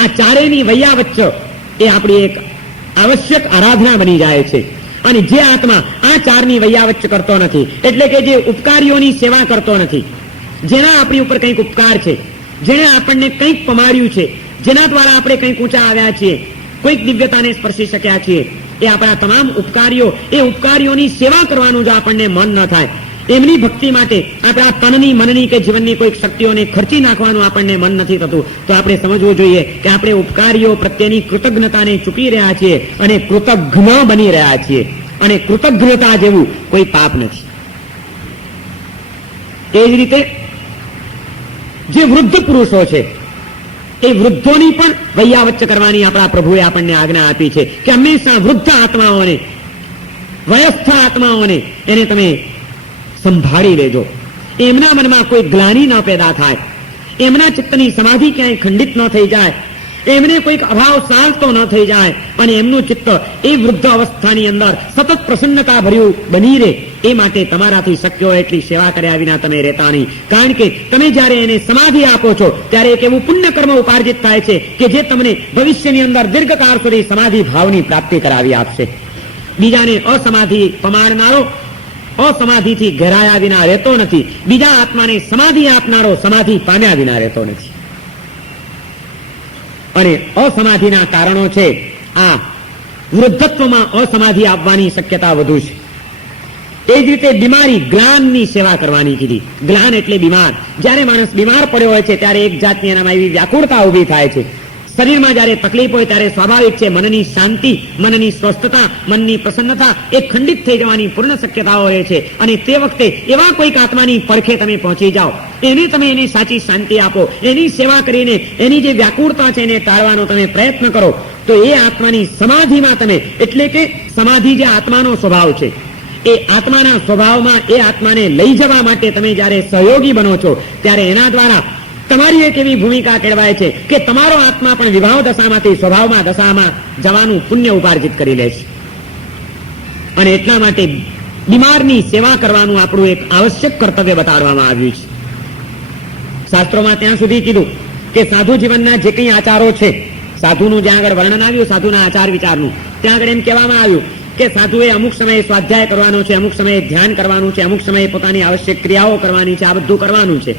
આ ચારેયની વૈયાવચ્ચ એ આપણી એક આવશ્યક આરાધના બની જાય છે. અને જે આત્મા આ 4ની વૈયાવચ્ચ કરતો નથી, એટલે કે જે ઉપકારીઓની સેવા કરતો નથી, જેના આપણી ઉપર કંઈક ઉપકાર છે, જેણે આપણને કંઈક પમાડ્યું છે, જેના દ્વારા આપણે કંઈક ઊંચા આવ્યા છીએ, કોઈક દિવ્યતાને સ્પર્શી શક્યા છીએ, એ આપણા તમામ ઉપકારીઓ, એ ઉપકારીઓની સેવા કરવાનું જો આપણને મન ન થાય, એમની ભક્તિ માટે આપણા તનની, મનની કે જીવનની કોઈક શક્તિઓને ખર્ચી નાખવાનું આપણને મન નથી થતું, તો આપણે સમજવું જોઈએ કે આપણે ઉપકારીઓ પ્રત્યેની કૃતજ્ઞતાને ચૂકી રહ્યા છીએ અને કૃતજ્ઞ બની રહ્યા છીએ, અને કૃતજ્ઞતા જેવું કોઈ પાપ નથી. એ જ રીતે જે વૃદ્ધ પુરુષો છે, એ વૃદ્ધોની પણ વૈયાવચ્ચ કરવાની આપણા પ્રભુએ આપણને આજ્ઞા આપી છે કે હંમેશા વૃદ્ધ આત્માઓને, વયસ્થ આત્માઓને એને તમે સંભાળી લેજો. એમના મનમાં કોઈ ગ્લાનિ ન પેદા થાય, એમના ચિત્તની સમાધિ ક્યાંય ખંડિત ન થઈ જાય, એમને કોઈક અભાવ સાલતો ન થઈ જાય, અને એમનું ચિત્ત એ વૃદ્ધ અવસ્થાની અંદર સતત પ્રસન્નતા ભર્યું બની રહે, એ માટે તમારાથી શક્ય હોય એટલી સેવા કર્યા વિના તમે રહેતા નહીં. કારણ કે તમે જ્યારે એને સમાધિ આપો છો ત્યારે એક એવું પુણ્યકર્મ ઉપાર્જિત થાય છે કે જે તમને ભવિષ્યની અંદર દીર્ઘકાળ સુધી સમાધિ ભાવની પ્રાપ્તિ કરાવી આપશે. બીજાને અસમાધિ પમાડનારો અસમાધિથી ઘેરાયા વિના રહેતો નથી, બીજા આત્માને સમાધિ આપનારો સમાધિ પામ્યા વિના રહેતો નથી. અને અસમાધિના કારણો છે, આ વૃદ્ધત્વમાં અસમાધિ આવવાની શક્યતા વધુ છે. એ જ રીતે બીમારી, ગ્લાનની સેવા કરવાની કીધી. ગ્લાન એટલે બીમાર. જ્યારે માણસ બીમાર પડ્યો હોય છે ત્યારે એક જાતની એનામાં એવી વ્યાકુળતા ઊભી થાય છે. શરીરમાં જ્યારે તકલીફ હોય ત્યારે સ્વાભાવિક છે મનની શાંતિ, મનની સ્વસ્થતા, મનની પ્રસન્નતા એ ખંડિત થઈ જવાની પૂર્ણ શક્યતાઓ રહે છે. અને તે વખતે એવા કોઈક આત્માની પડખે તમે પહોંચી જાઓ, એને તમે એની સાચી શાંતિ આપો, એની સેવા કરીને એની જે વ્યાકુળતા છે એને ટાળવાનો તમે પ્રયત્ન કરો, તો એ આત્માની સમાધિમાં તમે, એટલે કે સમાધિ જે આત્માનો સ્વભાવ છે, એ આત્માના સ્વભાવમાં એ આત્માને લઈ જવા માટે તમે જ્યારે સહયોગી બનો છો, ત્યારે એના દ્વારા તમારી એક એવી ભૂમિકા કેળવાય છે કે તમારો આત્મા પણ વિભાવ દશામાંથી સ્વભાવમાં દશામાં જવાનું પુણ્ય ઉપાર્જિત કરી લે છે. અને એટલા માટે બીમારની સેવા કરવાનું આપણું એક આવશ્યક કર્તવ્ય બતાડવામાં આવ્યું છે. શાસ્ત્રોમાં ત્યાં સુધી કીધું કે સાધુ જીવનના જે કંઈ આચારો છે, સાધુનું જ્યાં આગળ વર્ણન આવ્યું, સાધુના આચાર વિચારનું, ત્યાં આગળ એમ કહેવામાં આવ્યું કે સાધુએ અમુક સમયે સ્વાધ્યાય કરવાનો છે, અમુક સમયે ધ્યાન કરવાનું છે, અમુક સમયે પોતાની આવશ્યક ક્રિયાઓ કરવાની છે, આ બધું કરવાનું છે.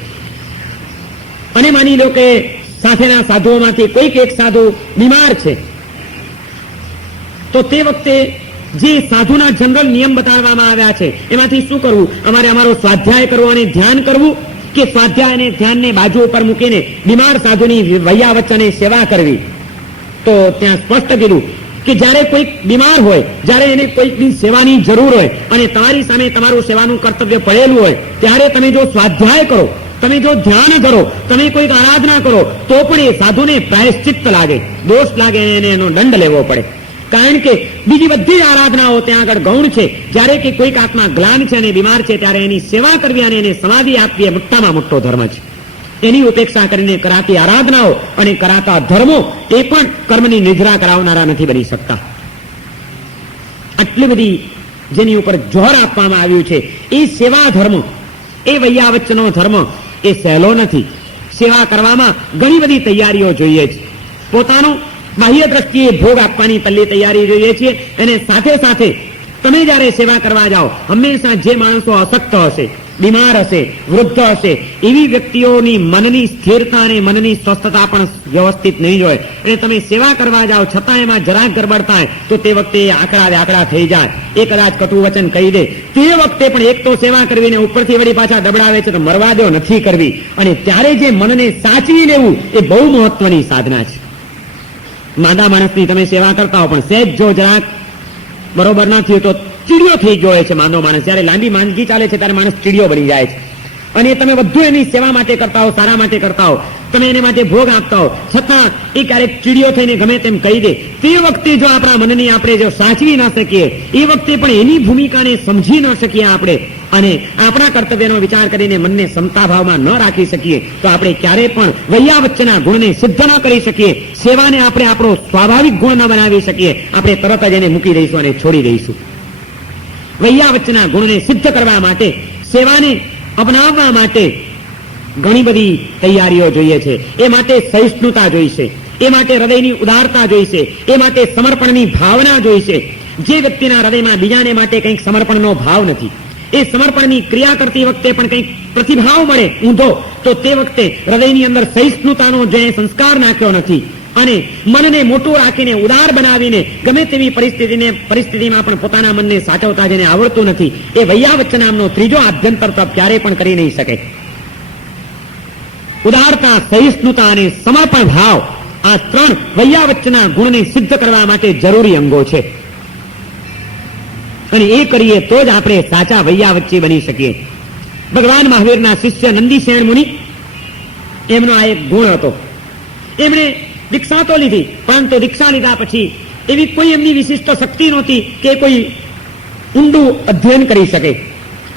અને માની લો કે સાથેના સાધુઓમાંથી કોઈક એક સાધુ બીમાર છે, તો તે વખતે જે સાધુના જનરલ નિયમ બતાડવામાં આવ્યા છે એમાંથી શું કરવું? અમારે અમારો સ્વાધ્યાય કરવો અને ધ્યાન કરવું, કે સ્વાધ્યાય અને ધ્યાનને બાજુ ઉપર મૂકીને બીમાર સાધુની વૈયાવચ્ચને સેવા કરવી? તો ત્યાં સ્પષ્ટ કીધું કે જ્યારે કોઈક બીમાર હોય, જ્યારે એને કોઈકની સેવાની જરૂર હોય અને તમારી સામે તમારું સેવાનું કર્તવ્ય પડેલું હોય, ત્યારે તમે જો સ્વાધ્યાય કરો, તમે જો ધ્યાન કરો, તમે કોઈક આરાધના કરો, તો પણ એ સાધુને પ્રાયશ્ચિત્ત લાગે, દોષ લાગે, એને એનો દંડ લેવો પડે. કારણ કે બીજી બધી આરાધનાઓ ત્યાં આગળ ગૌણ છે. જ્યારે કે કોઈક આત્મા ગ્લાન છે અને બીમાર છે ત્યારે એની સેવા કરવી અને એને સમાધિ આપવી એ મોટામાં મોટો ધર્મ છે. એની ઉપેક્ષા કરીને કરાતી આરાધનાઓ અને કરાતા ધર્મો એ પણ કર્મની નિદ્રા કરાવનારા નથી બની શકતા. આટલી બધી જેની ઉપર જોર આપવામાં આવ્યું છે, એ સેવા ધર્મ, એ વૈયાવચ્ચનો ધર્મ એ સહેલો નથી. સેવા કરવામાં ઘણી બધી તૈયારીઓ જોઈએ છે. પોતાનો બાહ્ય દ્રષ્ટિએ ભોગ આપવાની પહેલી તૈયારી જોઈએ છીએ, અને સાથે સાથે તમે જ્યારે સેવા કરવા જાઓ, હંમેશા જે માણસો અશક્ત હશે, બીમાર હશે, વૃદ્ધ હશે, એવી વ્યક્તિઓની મનની સ્થિરતા અને મનની સ્વસ્થતા પણ વ્યવસ્થિત નહીં હોય. એટલે તમે સેવા કરવા જાઓ છતાં એમાં જરાક ગરબડ થાય તો તે વખતે આકડા થઈ જાય, એ કદાચ કટુ વચન કહી દે, તે વખતે પણ એક તો સેવા કરવી ને ઉપરથી વળી પાછા દબડાવે છે તો મરવા દો, નથી કરવી. અને ત્યારે જે મનને સાચવી લેવું એ બહુ મહત્વની સાધના છે. માંદા માણસની તમે સેવા કરતા હો, પણ સહેજ જો જરાક બરોબર ના થયું તો ચીડિયો થઈ ગયો છે માંદો માણસ. જયારે લાંબી માંદગી ચાલે છે ત્યારે માણસ ચીડિયો બની જાય છે. અને તમે બધું એની સેવા માટે કરતા હો, સારા માટે કરતા હો, તમે એને માટે ભોગ આપતા હો, છતાં એ ક્યારેક ચીડિયો થઈને ગમે તેમ કહી દે, તે વખતે જો આપણા મનને આપણે જો સાચવી ના શકીએ, એ વખતે પણ એની ભૂમિકાને સમજી ન શકીએ આપણે, અને આપણા કર્તવ્યનો વિચાર કરીને મનને સમતા ભાવમાં ન રાખી શકીએ, તો આપણે ક્યારેય પણ વૈયા વચ્ચેના ગુણને સિદ્ધ ન કરી શકીએ. સેવાને આપણે આપણો સ્વાભાવિક ગુણ ન બનાવી શકીએ. આપણે તરત જ એને મૂકી દઈશું અને છોડી દઈશું. વૈયા વચ્ચેના ગુણને સિદ્ધ કરવા માટે, સેવાને અપનાવવા માટે ઘણી બધી તૈયારીઓ જોઈએ છે. એ માટે સહિષ્ણુતા જોઈશે, એ માટે હૃદયની ઉદારતા જોઈશે, એ માટે સમર્પણની ભાવના જોઈશે. જે વ્યક્તિના હૃદયમાં બીજાને માટે કંઈક સમર્પણનો ભાવ નથી, એ સમર્પણની ક્રિયા કરતી વખતે પણ કંઈક પ્રતિભાવ મળે ઊંધો, તો તે વખતે હૃદયની અંદર સહિષ્ણુતાનો જે સંસ્કાર નાખ્યો નથી, અને મનને મોટું રાખીને ઉદાર બનાવીને ગમે તેવી પરિસ્થિતિમાં પણ પોતાના મનને સાચવતા જેને આવડતું નથી, એ વૈયા વચ્ચનામનો ત્રીજો આભ્યંતર તપ ક્યારેય પણ કરી નહીં શકે. ઉદારતા, સહિષ્ણુતા અને સમર્પણ ભાવ, આ ત્રણ વૈયા વચ્ચના ગુણને સિદ્ધ કરવા માટે જરૂરી અંગો છે. અને એ કરીએ તો જ આપણે સાચા વૈયા વચ્ચે બની શકીએ. ભગવાન મહાવીરના શિષ્ય નંદીસેન મુનિ, એમનો આ એક ગુણ હતો. એમણે દીક્ષા તો લીધી, પરંતુ દીક્ષા લીધા પછી એવી કોઈ એમની વિશિષ્ટ શક્તિ નહોતી કે કોઈ ઊંડું અધ્યયન કરી શકે,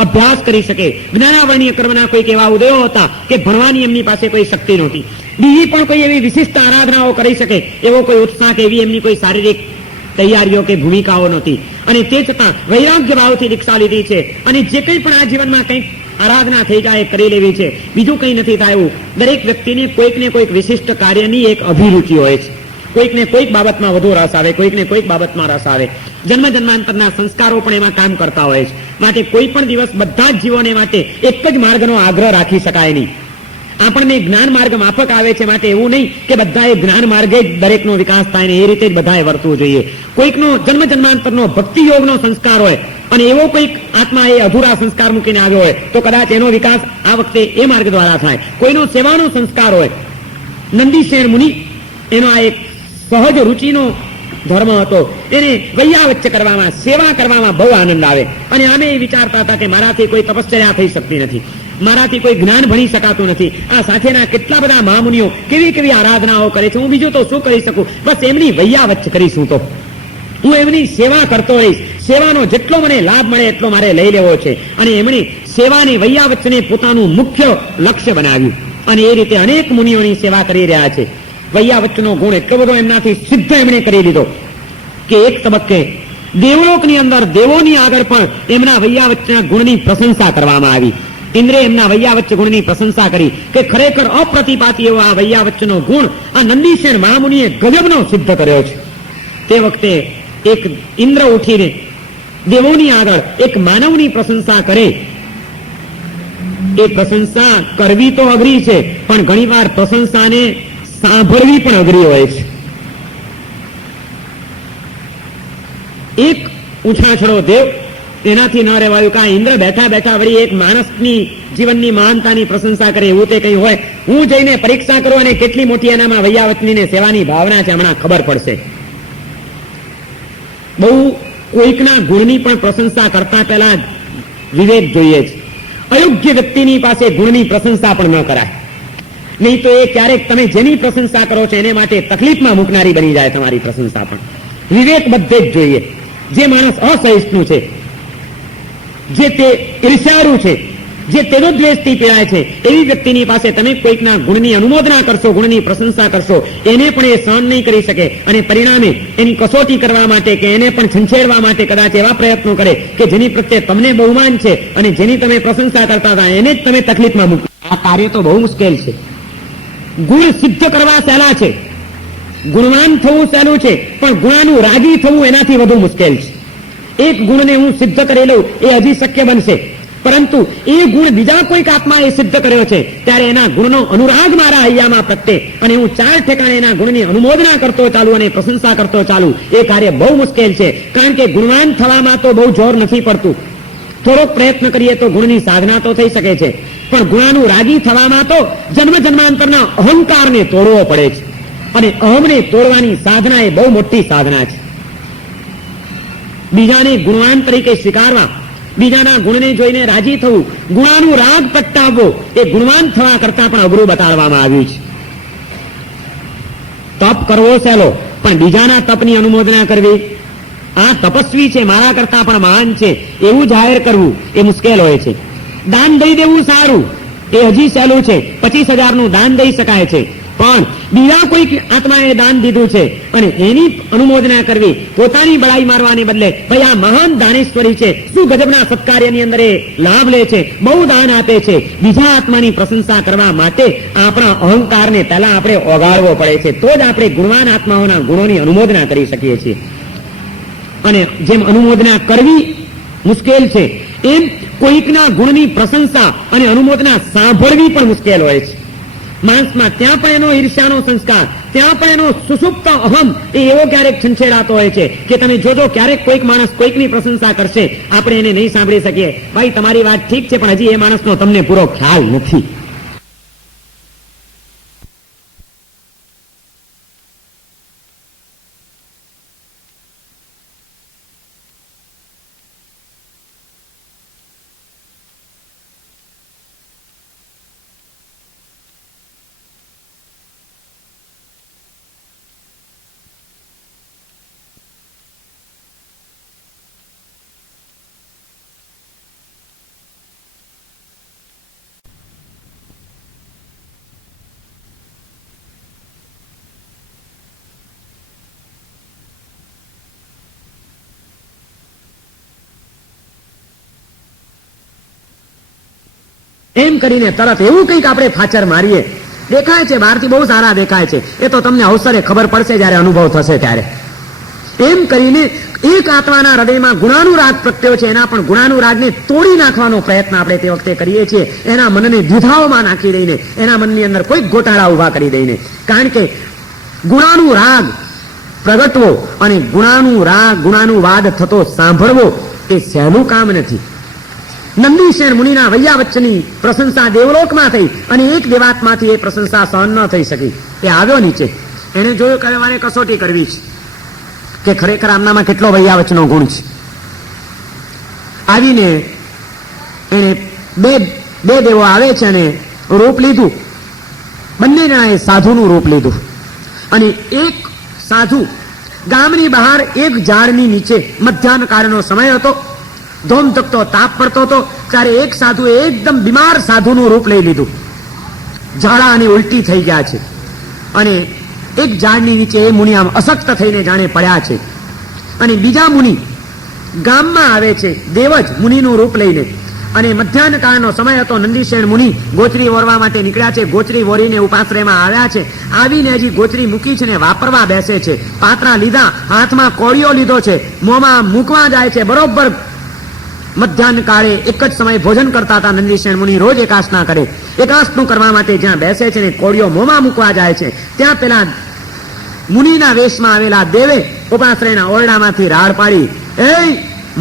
અભ્યાસ કરી શકે. જ્ઞાનાવરણીય કર્મના કોઈક એવા ઉદયો હતા કે ભણવાની એમની પાસે કોઈ શક્તિ નહોતી. બીજી પણ કોઈ એવી વિશિષ્ટ આરાધનાઓ કરી શકે એવો કોઈ ઉત્સાહ કે એવી એમની કોઈ શારીરિક તૈયારીઓ કે ભૂમિકાઓ નહોતી. અને તે છતાં વૈરાગ્ય ભાવથી દીક્ષા લીધી છે. અને જે કંઈ પણ આ જીવનમાં કંઈક આરાધના થઈ જાય કરી લેવી છે, બીજું કંઈ નથી થાય. દરેક વ્યક્તિને કોઈક ને કોઈક વિશિષ્ટ કાર્યની એક અભિરુચિ હોય છે. કોઈકને કોઈક બાબતમાં વધુ રસ આવે, કોઈકને કોઈક બાબતમાં રસ આવે. જન્મ જન્માંતરના સંસ્કારો પણ એમાં કામ કરતા હોય છે. માટે કોઈ પણ દિવસ બધા જ જીવોને માટે એક જ માર્ગનો આગ્રહ રાખી શકાય નહીં. આપણને જ્ઞાન માર્ગ માફક આવે છે, માટે એવું નહીં કે બધાએ જ્ઞાન માર્ગે જ દરેકનો વિકાસ થાય ને એ રીતે જ બધાએ વર્તવું જોઈએ. કોઈકનો જન્મ જન્માંતરનો ભક્તિ યોગનો સંસ્કાર હોય અને એવો કોઈક આત્મા એ અધૂરા સંસ્કાર મૂકીને આવ્યો હોય તો કદાચ એનો વિકાસ આ વખતે એ માર્ગ દ્વારા થાય. કોઈનો સેવાનો સંસ્કાર હોય, નંદીસેન મુનિ, એનો આ એક સહજ રુચિનો ધર્મ હતો. એને વૈયા વચ્ચે કરવામાં, સેવા કરવામાં બહુ આનંદ આવે. અને આમે એ વિચારતા હતા કે મારાથી કોઈ તપશ્ચર્યા થઈ શકતી નથી, મારાથી કોઈ જ્ઞાન ભણી શકાતું નથી. આ સાથેના કેટલા બધા મહામુનિઓ કેવી કેવી આરાધનાઓ કરે છે, હું બીજું તો શું કરી શકું? બસ એમની વૈયા વચ્ચે કરીશું, તો હું એમની સેવા કરતો રહીશ. સેવાનો જેટલો મને લાભ મળે એટલો મારે લઈ લેવો છે. અને એમણે સેવાની વૈયા વચ્ચેને પોતાનું મુખ્ય લક્ષ્ય બનાવ્યું. અને એ રીતે અનેક મુનિઓની સેવા કરી રહ્યા છે. વૈયા વચ્ચનો ગુણ એટલો બધો એમનાથી સિદ્ધ એમણે કરી લીધો કે એક તબક્કે દેવલોકની અંદર દેવોની આગળ પણ એમના વૈયા વચ્ચેના ગુણની પ્રશંસા કરવામાં આવી. ઇન્દ્રે એમના વૈયા વચ્ચે ગુણની પ્રશંસા કરી કે ખરેખર અપ્રતિપાતી એવો આ વૈયા વચ્ચેનો ગુણ આ નંદીસેન મહામુનિએ ગજબનો સિદ્ધ કર્યો છે. તે વખતે એક ઇન્દ્ર ઉઠીને દેવોની આગળ એક માનવની પ્રશંસા કરે, એ પ્રશંસા કરવી તો અઘરી છે, પણ ઘણીવાર પ્રશંસાને સાંભળવી પણ અઘરી હોય છે. એક ઉછાછડો દેવ, તેનાથી ન રહેવાયું. કે ઇન્દ્ર બેઠા બેઠા વળી એક માણસની જીવનની મહાનતાની પ્રશંસા કરે એવું તે કઈ હોય? હું જઈને પરીક્ષા કરું અને કેટલી મોટી એનામાં વૈયાવચનીને સેવાની ભાવના છે હમણાં ખબર પડશે. બહુ કોઈકના ગુણની પણ પ્રશંસા કરતા પહેલા વિવેક જોઈએ છે. અયોગ્ય વ્યક્તિની પાસે ગુણની પ્રશંસા પણ ન કરાય, નહીં તો એ ક્યારેક તમે જેની પ્રશંસા કરો છો એને માટે તકલીફમાં મૂકનારી બની જાય તમારી પ્રશંસા પણ. વિવેક બધે જ જોઈએ. જે માણસ અસહિષ્ણુ છે, જે તે ઈર્ષ્યાળુ છે, જે તેજોદ્વેષથી પીડાય છે, એવી વ્યક્તિની પાસે તમે કોઈકના ગુણની અનુમોદના કરશો, ગુણની પ્રશંસા કરશો, એને પણ એ સહન નહીં કરી શકે. અને પરિણામે એની કસોટી કરવા માટે કે એને પણ છંછેડવા માટે કદાચ એવા પ્રયત્નો કરે કે જેની પ્રત્યે તમને બહુમાન છે અને જેની તમે પ્રશંસા કરતા હતા એને જ તમે તકલીફમાં મૂકો. આ કાર્ય તો બહુ મુશ્કેલ છે. ગુણ સિદ્ધ કરવા સહેલા છે, ગુણવાન થવું સહેલું છે, પણ ગુણાનુરાગી થવું એનાથી વધુ મુશ્કેલ છે. એક ગુણને હું સિદ્ધ કરી લઉં એ હજી શક્ય બનશે, પરંતુ એ ગુણ બીજા કોઈક આત્માએ સિદ્ધ કર્યો છે ત્યારે એના ગુણનો અનુરાગ મારા હૈયામાં પ્રગટે અને હું ચાર ઠેકાણે એના ગુણની અનુમોદના કરતો ચાલુ અને પ્રશંસા કરતો ચાલુ. એ કાર્ય બહુ મુશ્કેલ છે, કારણ કે ગુણવાન થવામાં તો બહુ જોર નથી પડતું. થોડોક પ્રયત્ન કરીએ તો ગુણની સાધના તો થઈ શકે છે, પણ ગુણાનુરાગી થવામાં તો જન્મ જન્માંતરના અહંકારને તોડવો પડે છે. અને અહમને તોડવાની સાધના એ બહુ મોટી સાધના છે. બીજાને ગુણવાન તરીકે સ્વીકારવા, બીજાના ગુણને જોઈને રાજી થવું, ગુણાનુરાગ પ્રગટાવવો એ ગુણવાન થવા કરતા પણ અઘરું બતાડવામાં આવ્યું છે. તપ કરવો સહેલો, પણ બીજાના તપની અનુમોદના કરવી, આ તપસ્વી છે, મારા કરતા પણ મહાન છે એવું જાહેર કરવું એ મુશ્કેલ હોય છે. દાન દઈ દેવું સારું, એ હજી સહેલું છે. 25,000 નું દાન દઈ શકાય છે, પણ બીજા કોઈક આત્માએ દાન દીધું છે અને એની અનુમોદના કરવી, પોતાની બળાઈ મારવાને બદલે ભાઈ આ મહાન દાનેશ્વરી છે, શું ગજબના સત્કાર્યની અંદર એ લાભ લે છે, બહુ દાન આપે છે, બીજા આત્માની પ્રશંસા કરવા માટે આપણા અહંકારને પહેલા આપણે ઓગાળવો પડે છે, તો જ આપણે ગુણવાન આત્માઓના ગુણોની અનુમોદના કરી શકીએ છીએ. અને જેમ અનુમોદના કરવી મુશ્કેલ છે, એમ કોઈકના ગુણની પ્રશંસા અને અનુમોદના સાંભળવી પણ મુશ્કેલ હોય છે. માણસમાં ત્યાં પણ એનો ઈર્ષ્યાનો સંસ્કાર, ત્યાં પણ એનો સુસુપ્ત અહમ એ એવો ક્યારેક છંછેડાતો હોય છે કે તમે જોજો ક્યારેક કોઈક માણસ કોઈકની પ્રશંસા કરશે, આપણે એને નહીં સાંભળી શકીએ. ભાઈ તમારી વાત ઠીક છે, પણ હજી એ માણસનો તમને પૂરો ખ્યાલ નથી. એમ કરીને તરત એવું કંઈક આપણે ફાચર મારીએ, દેખાય છે બહારથી બહુ સારા દેખાય છે, એ તો તમને અવસરે ખબર પડશે જ્યારે અનુભવ થશે ત્યારે. એમ કરીને એક આત્માના હૃદયમાં ગુણાનુરાગ પ્રત્યયો છે, એના પણ ગુણાનુરાગને તોડી નાખવાનો પ્રયત્ન આપણે તે વખતે કરીએ છીએ, એના મનને દ્વિધાઓમાં નાખી દઈને, એના મનની અંદર કોઈક ગોટાળા ઉભા કરી દઈને. કારણ કે ગુણાનુરાગ પ્રગટવો અને ગુણાનુવાદ થતો સાંભળવો એ સહેલું કામ નથી. નંદીશેણ મુનિના વૈયાવચ્ચની પ્રશંસા દેવલોકમાં થઈ અને એક દેવાત્માથી એ પ્રશંસા સહન ન થઈ શકી. એ આવ્યો નીચે, એને જોયું કે મારે કસોટી કરવી છે કે ખરેખર આમનામાં કેટલો વૈયાવચનો ગુણ છે. આવીને એને બે દેવો આવે છે અને રૂપ લીધું. બંને જણાએ સાધુનું રૂપ લીધું અને એક સાધુ ગામની બહાર એક ઝાડની નીચે, મધ્યાહન કાળનો સમય હતો, ધોમધકતો તાપ પડતો હતો, ત્યારે એક સાધુએ એકદમ બીમાર સાધુનું રૂપ લઈ લીધું. ઝાડા અને ઉલટી થઈ ગયા છે અને એક ઝાડની નીચે એ મુનિ આમ અશક્ત થઈને જાણે પડ્યા છે. અને બીજા મુનિ ગામમાં આવે છે, દેવજ મુનિનું રૂપ લઈને. અને મધ્યાહન કાળનો સમય હતો, નંદીશેણ મુનિ ગોચરી વોરવા માટે નીકળ્યા છે. ગોચરી વોરીને ઉપાશ્રયમાં આવ્યા છે. આવીને હજી ગોચરી મૂકી છે ને વાપરવા બેસે છે. પાત્રા લીધા, હાથમાં કોળિયો લીધો છે, મોંમાં મૂકવા જાય છે. બરોબર મધ્યાહન કાળે એક જ સમય ભોજન કરતા હતા નંદીશેણ મુનિ, રોજ એકાસના કરે. એકાસનું કરવા માટે જ્યાં બેસે છે ને કોળિયો મોંમાં મૂકવા જાય છે, ત્યાં પેલા મુનિના વેશમાં આવેલા દેવે ઉપાશ્રયના ઓરડામાંથી રાડ પાડી, એ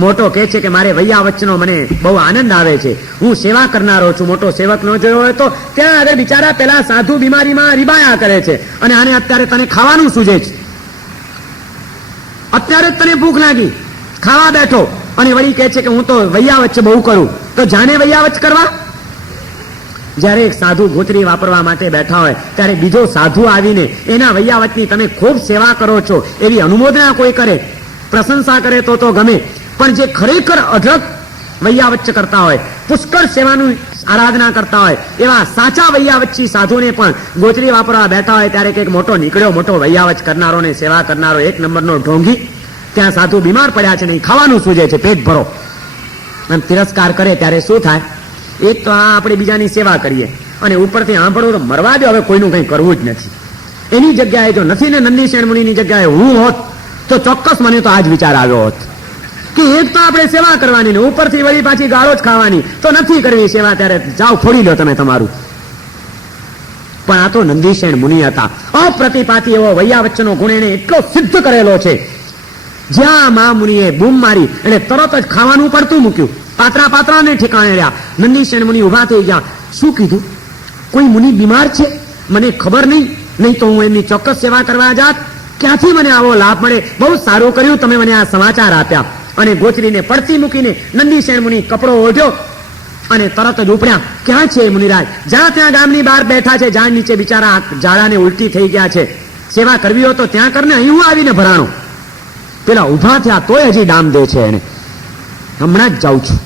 મોટો કહે છે કે મારે વૈયાવચ્ચનો મને બહુ આનંદ આવે છે, હું સેવા કરનારો છું, મોટો સેવક ન જોયો હોય તો. ત્યાં આગળ બિચારા પેલા સાધુ બીમારીમાં રીબાયા કરે છે અને આને અત્યારે તને ખાવાનું સૂજે છે, અત્યારે તને ભૂખ લાગી, ખાવા બેઠો અને વળી કહે છે કે હું તો વૈયાવચ્ચ બહુ કરું. તો જાને વૈયાવચ્ચ કરવા. જ્યારે એક સાધુ ગોચરી વાપરવા માટે બેઠા હોય ત્યારે બીજો સાધુ આવીને એના વૈયાવચ્ચની તમે ખૂબ સેવા કરો છો એવી અનુમોદના કોઈ કરે, પ્રશંસા કરે તો ગમે. પણ જે ખરેખર અઢળક વૈયાવચ્ચ કરતા હોય, પુષ્કળ સેવાનું આરાધના કરતા હોય, એવા સાચા વૈયાવચ્ચી સાધુને પણ ગોચરી વાપરવા બેઠા હોય ત્યારે કંઈક મોટો નીકળ્યો, મોટો વૈયાવચ્ચ કરનારો ને સેવા કરનારો એક નંબરનો ઢોંગી. ત્યાં સાધુ બીમાર પડ્યા છે, નહીં ખાવાનું સૂજે છે, પેટ ભરો. એમ તિરસ્કાર કરે ત્યારે શું થાય? એક તો આ આપણે બીજાની સેવા કરીએ અને ઉપરથી સાંભળવું તો મરવા દો, હવે કોઈનું કંઈ કરવું જ નથી. એની જગ્યાએ જો નથી ને નંદીશેણ મુનિની જગ્યાએ હું હોત તો ચોક્કસ મને તો આ જ વિચાર આવ્યો હોત કે એક તો આપણે સેવા કરવાની ને ઉપરથી વળી પાછી ગાળો જ ખાવાની, તો નથી કરવી સેવા. ત્યારે જાઓ ફોડી લો તમે તમારું. પણ આ તો નંદીશેણ મુનિ હતા, અપ્રતિપાતી એવો વૈયાવચ્ચનો ગુણ એને એટલો સિદ્ધ કરેલો છે. જ્યાં મા મુનિએ બૂમ મારી એટલે તરત જ ખાવાનું પડતું મૂક્યું, પાત્રાને ઠેકાણે રહ્યા. નંદીશેણ મુનિ ઉભા થઈ ગયા. શું કીધું? કોઈ મુનિ બીમાર છે, મને ખબર નહીં તો હું એમની ચોક્કસ સેવા કરવા જાત. ક્યાંથી મને આવો લાભ મળે? બહુ સારું કર્યું તમે મને આ સમાચાર આપ્યા. અને ગોચરીને પડતી મૂકીને નંદીશેણ મુનિ કપડો ઓઢ્યો અને તરત જ ઉપડ્યા. ક્યાં છે મુનિરાજ? જ્યાં ત્યાં ગામની બહાર બેઠા છે, ઝાડ નીચે બિચારા ઝાડાને ઉલટી થઈ ગયા છે. સેવા કરવી હોય તો ત્યાં કરને, અહીં હું આવીને ભરાણો. પેલા ઉભા થયા તોય હજી ડામ દે છે એને. હમણાં જ જાઉં છું.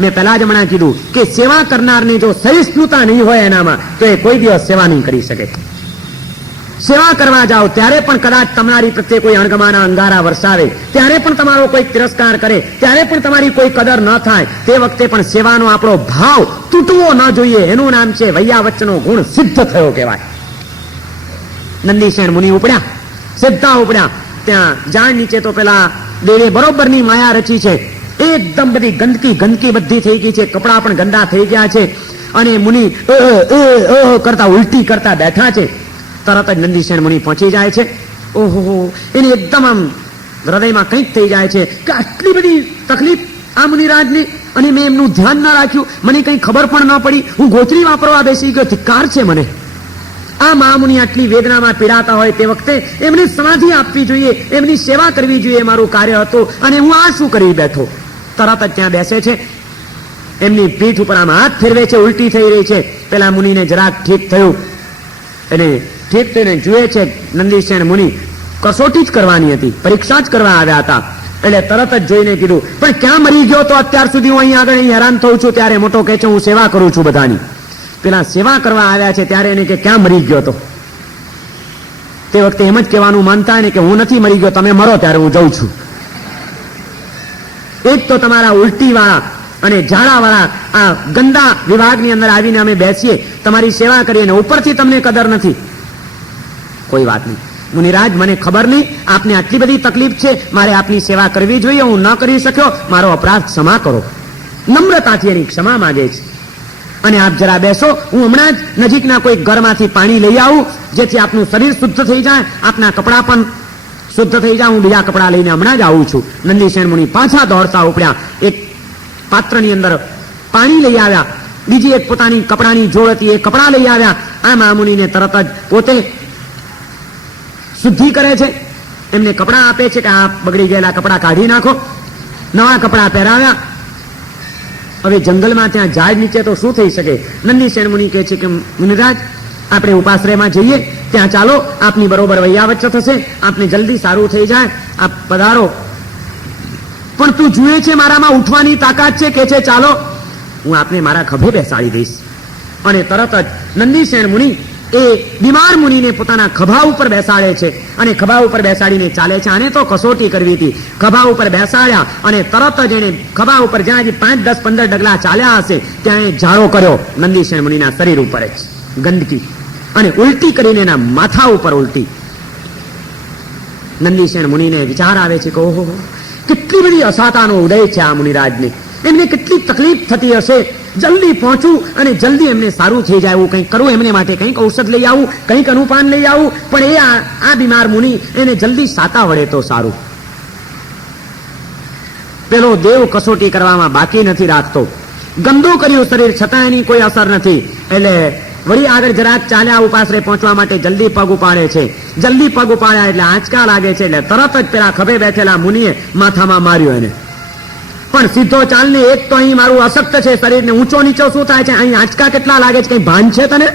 મેં પહેલા જ હમણાં કીધું કે સેવા કરનારની જો સહિષ્ણુતા નહીં હોય એનામાં તો એ કોઈ દિવસ સેવા નહીં કરી શકે. સેવા કરવા જાઓ ત્યારે પણ કદાચ તમારી પ્રત્યે કોઈ અણગમાના અંગારા વરસાવે, ત્યારે પણ તમારો કોઈ તિરસ્કાર કરે, ત્યારે પણ તમારી કોઈ કદર ન થાય, તે વખતે પણ સેવાનો આપણો ભાવ તૂટવો ન જોઈએ. એનું નામ છે વૈયાવચનો ગુણ સિદ્ધ થયો કહેવાય. નંદીસેન મુનિ ઉપડ્યા, સીધા ઉપડ્યા. ત્યાં ઝાડ નીચે તો પેલા દેવે બરોબરની માયા રચી છે. એકદમ બધી ગંદકી બધી થઈ ગઈ છે, કપડા પણ ગંદા થઈ ગયા છે, અને મુનિ કરતા ઉલટી કરતા બેઠા છે. તરત જ નંદીસેન મુનિ પહોંચી જાય છે. ઓહો, એને એકદમ આમ હૃદયમાં કંઈક થઈ જાય છે કે આટલી બધી તકલીફ આ મુનિરાજની, અને મેં એમનું ધ્યાન ના રાખ્યું, મને કંઈ ખબર પણ ન પડી, હું ગોચરી વાપરવા બેસી ગયો, ધિક્કાર છે મને. આ મહામુનિ આટલી વેદનામાં પીડાતા હોય તે વખતે એમને સમાધિ આપવી જોઈએ, એમની સેવા કરવી જોઈએ, મારું કાર્ય હતું, અને હું આ શું કરી બેઠો. તરત જ ત્યાં બેસે છે, એમની પીઠ ઉપર આમ હાથ ફેરવે છે, ઉલટી થઈ રહી છે. પેલા મુનિને જરાક ઠીક થયું, અને ઠીક થઈને જુએ છે નંદીસેન મુનિ કસોટી જ કરવાની હતી, પરીક્ષા જ કરવા આવ્યા હતા. એટલે તરત જ જોઈને કીધું, પણ ક્યાં મરી ગયો તો અત્યાર સુધી? હું અહીંયા આગળ હેરાન થઉં છું ત્યારે મોટો કહે છે હું સેવા કરું છું બધાની. પેલા સેવા કરવા આવ્યા છે ત્યારે એને કે ક્યાં મરી ગયો તો? તે વખતે એમ જ કહેવાનું માનતા ને કે હું નથી મરી ગયો, તમે મરો ત્યારે હું જઉં છું. એક તો તમારા ઉલટી વાળા અને ઝાડા વાળા આ ગંદા વિભાગની અંદર આવીને અમે બેસીએ, તમારી સેવા કરીએ, ને ઉપરથી તમને કદર નથી. કોઈ વાત નહીં મુનિરાજ, મને ખબર નહીં, આપને આટલી બધી તકલીફ છે, મારે આપની સેવા કરવી જોઈએ, હું ન કરી શક્યો, મારો અપરાધ ક્ષમા કરો. નમ્રતાથી એની ક્ષમા માંગે છે. અને આપ જરા બેસો, હું હમણાં જ નજીકના કોઈ ઘરમાંથી પાણી લઈ આવું, જેથી આપનું શરીર શુદ્ધ થઈ જાય, આપના કપડાં પણ શુદ્ધ થઈ જાય. હું બીજા કપડાં લઈને હમણાં જ આવું છું. નંદીસેન મુનિ પાછા દોડતા ઉપડ્યા, એક પાત્રની અંદર પાણી લઈ આવ્યા, બીજી એક પોતાની કપડાની જોડ હતી, એ કપડાં લઈ આવ્યા. આ મહામુનિને તરત જ પોતે શુદ્ધિ કરે છે, એમને કપડાં આપે છે કે આ બગડી ગયેલા કપડાં કાઢી નાખો. નવા કપડાં પહેરાવ્યા. હવે જંગલમાં ત્યાં ઝાડ નીચે તો શું થઈ શકે? નંદીસેન મુનિ કહે છે કે મુનિરાજ, આપણે ઉપાશ્રયમાં જઈએ, ત્યાં ચાલો, આપની બરોબર વૈયાવચ્ચ થશે, આપને જલ્દી સારું થઈ જાય, આપ પધારો. પણ તું જુએ છે મારામાં ઉઠવાની તાકાત છે, કે છે ચાલો, હું આપને મારા ખભે બેસાડી દઈશ. અને તરત જ નંદીસેન મુનિ એ બીમાર મુનિને પોતાના ખભા ઉપર બેસાડે છે, અને ખભા ઉપર બેસાડીને ચાલે છે. આને તો કસોટી કરવી હતી. ખભા ઉપર બેસાડ્યા, અને તરત જ એને ખભા ઉપર જ્યાં 5, 10, 15 ડગલા ચાલ્યા હશે ત્યાં એ ઝાડો કર્યો નંદીસેન મુનિના શરીર ઉપર જ, ગંદકી, અને ઉલટી કરીને એના માથા ઉપર ઉલટી. નંદીસેન મુનિને વિચાર આવે છે કે ઓહો, કેટલી બધી અસાતાનો ઉદય છે આ મુનિરાજને, એમને કેટલી તકલીફ થતી હશે. જલ્દી પહોંચું અને જલ્દી એમને સારું થઈ જાય એવું કંઈક કરું, એમને માટે કંઈક ઔષધ લઈ આવું, કંઈક અનુપાન લઈ આવું. પણ એ આ બીમાર મુનિ, એને જલ્દી સાતા વળે તો સારું. પેલો દેવ કસોટી કરવામાં બાકી નથી રાખતો. ગંદુ કર્યું શરીર, છતાં એની કોઈ અસર નથી. એટલે વળી આગળ જરાક ચાલ્યા, ઉપાશ્રય પહોંચવા માટે જલ્દી પગ ઉપાડે છે. જલ્દી પગ ઉપાડ્યા એટલે આંચકા લાગે છે, એટલે તરત જ પેલા ખભે બેઠેલા મુનિએ માથામાં માર્યો એને. પણ સીધો ચાલને, એક તો અહીં મારું અશક્ત છે શરીરને, ઊંચો નીચો શું થાય છે, અહીં આંચકા કેટલા લાગે છે, કઈ ભાન છે તને?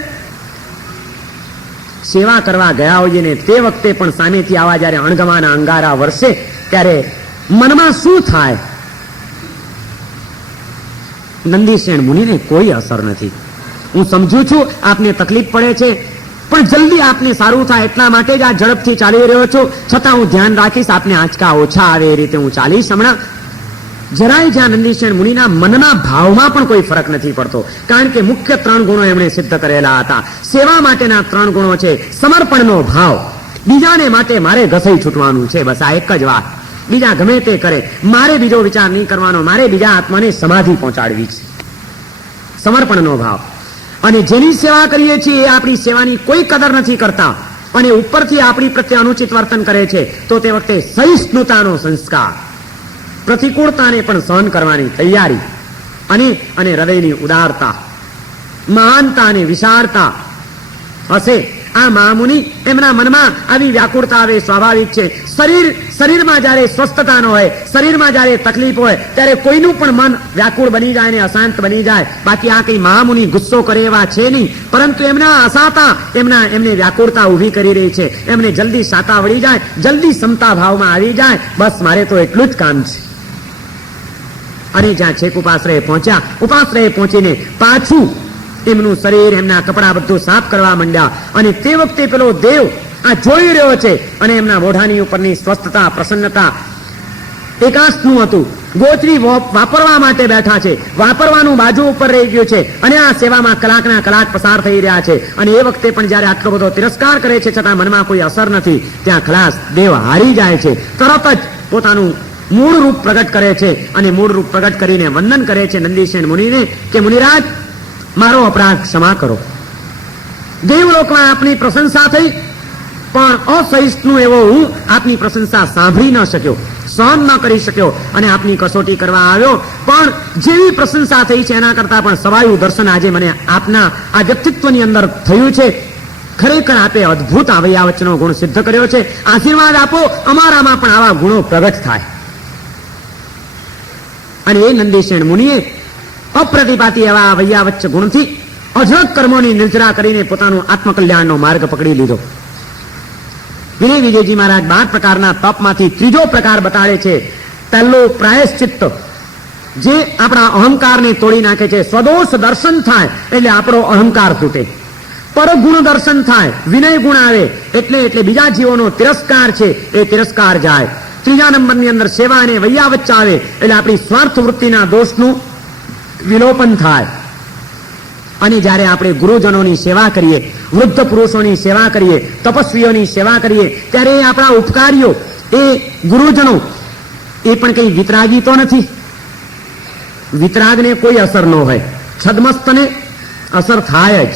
સેવા કરવા ગયા હોઈએ ને તે વખતે પણ સામેથી આવા જયારે અણગમાના અંગારા વરસે ત્યારે મનમાં શું થાય? નંદીસેન મુનિને કોઈ અસર નથી. હું સમજુ છું આપને તકલીફ પડે છે, પણ જલ્દી આપને સારું થાય એટલા માટે જ આ ઝડપથી ચાલી રહ્યો છું. છતાં હું ધ્યાન રાખીશ, આપને આંચકા ઓછા આવે એ રીતે હું ચાલીશ. હમણાં જરાય જ્યાં નંદીસેન મુનિના મનના ભાવમાં પણ કોઈ ફરક નથી પડતો, કારણ કે મુખ્ય 3 ગુણો એમણે સિદ્ધ કરેલા હતા. સેવા માટેના 3 ગુણો છે. સમર્પણનો ભાવ, બીજાને માટે મારે ઘસાઈ છૂટવાનું છે, બસ આ એક જ વાત. બીજા ગમે તે કરે, મારે બીજો વિચાર નહીં કરવાનો, મારે બીજા આત્માને સમાધિ પહોંચાડવી છે. સમર્પણનો ભાવ. અને જેની સેવા કરીએ છીએ એ આપણી સેવાની કોઈ કદર નથી કરતા, અને ઉપરથી આપણી પ્રત્યે અનુચિત વર્તન કરે છે, તો તે વખતે સહિષ્ણુતાનો સંસ્કાર, પ્રતિકૂળતાને પણ સહન કરવાની તૈયારી, અને હૃદયની ઉદારતા, મહાનતા અને વિશાળતા હશે. આ મહામુનિ એમના મનમાં આવી વ્યાકુળતા આવે સ્વાભાવિક છે. શરીરમાં જ્યારે સ્વસ્થતા ન હોય, શરીરમાં જ્યારે તકલીફ હોય ત્યારે કોઈનું પણ મન વ્યાકુળ બની જાય ને અશાંત બની જાય. બાકી આ કઈ મહામુનિ ગુસ્સો કરે એવા છે નહીં, પરંતુ એમના અશાતા એમને વ્યાકુળતા ઊભી કરી રહી છે. એમને જલ્દી શાતા વળી જાય, જલ્દી સમતા ભાવમાં આવી જાય. બસ મારે તો એટલું જ કામ છે. અને જ્યાં છેક ઉપાશ્રયે પહોંચ્યા, ઉપાશ્રયે પહોંચીને પાછું એમનું શરીર, એમના કપડા બધું સાફ કરવા માંડ્યા. અને તે વખતે પેલો દેવ આ જોઈ રહ્યો છે અને એમના મોઢાની ઉપરની સ્વસ્થતા, પ્રસન્નતા એકાંશનું હતું. ગોચરી વાપરવા માટે બેઠા છે, વાપરવાનું બાજુ ઉપર રહી ગયું છે અને આ સેવામાં કલાકના કલાક પસાર થઈ રહ્યા છે. અને એ વખતે પણ જયારે આટલો બધો તિરસ્કાર કરે છે છતાં મનમાં કોઈ અસર નથી, ત્યાં ખલાસ દેવ હારી જાય છે. તરત જ પોતાનું મૂળ રૂપ પ્રગટ કરે છે અને મૂળ રૂપ પ્રગટ કરીને વંદન કરે છે નંદીસેન મુનિને કે મુનિરાજ, મારો અપરાધ ક્ષમા કરો. દેવલોકમાં આપની પ્રશંસા થઈ, પણ અસહિષ્ણુ એવો હું આપની પ્રશંસા સાંભળી ન શક્યો, સહન ન કરી શક્યો અને આપની કસોટી કરવા આવ્યો. પણ જેવી પ્રશંસા થઈ છે એના કરતા પણ સવાયું દર્શન આજે મને આપના આ વ્યક્તિત્વની અંદર થયું છે. ખરેખર આપે અદભુત આવૈયા વચ્ચેનો ગુણ સિદ્ધ કર્યો છે. આશીર્વાદ આપો અમારામાં પણ આવા ગુણો પ્રગટ થાય. અને એ નંદીસેન મુનિએ અપ્રતિપાતી એવા વૈયા વચ્ચે ગુણથી અજરત કર્મોની નિર્જરા કરીને પોતાનો આત્મકલ્યાણનો માર્ગ પકડી લીધો. વિનય વિજયજી મહારાજ 12 પ્રકારના તપમાંથી ત્રીજો પ્રકાર બતાડે છે. પહેલું પ્રાયશ્ચિત્ત, જે આપણા અહંકારને તોડી નાખે છે. સ્વદોષ દર્શન થાય એટલે આપણો અહંકાર તૂટે. પરગુણ દર્શન થાય, વિનય ગુણ આવે એટલે બીજા જીવોનો તિરસ્કાર છે એ તિરસ્કાર જાય. ત્રીજા નંબરની અંદર સેવા અને વૈયા વચ્ચે આવે એટલે આપણી સ્વાર્થ વૃત્તિના દોષનું વિલોપન થાય. અને જ્યારે આપણે ગુરુજનોની સેવા કરીએ, વૃદ્ધ પુરુષોની સેવા કરીએ, તપસ્વીઓની સેવા કરીએ, ત્યારે એ આપણા ઉપકારીઓ, એ ગુરુજનો એ પણ કઈ વિતરાગી તો નથી. વિતરાગને કોઈ અસર ન હોય, છદમસ્તને અસર થાય જ.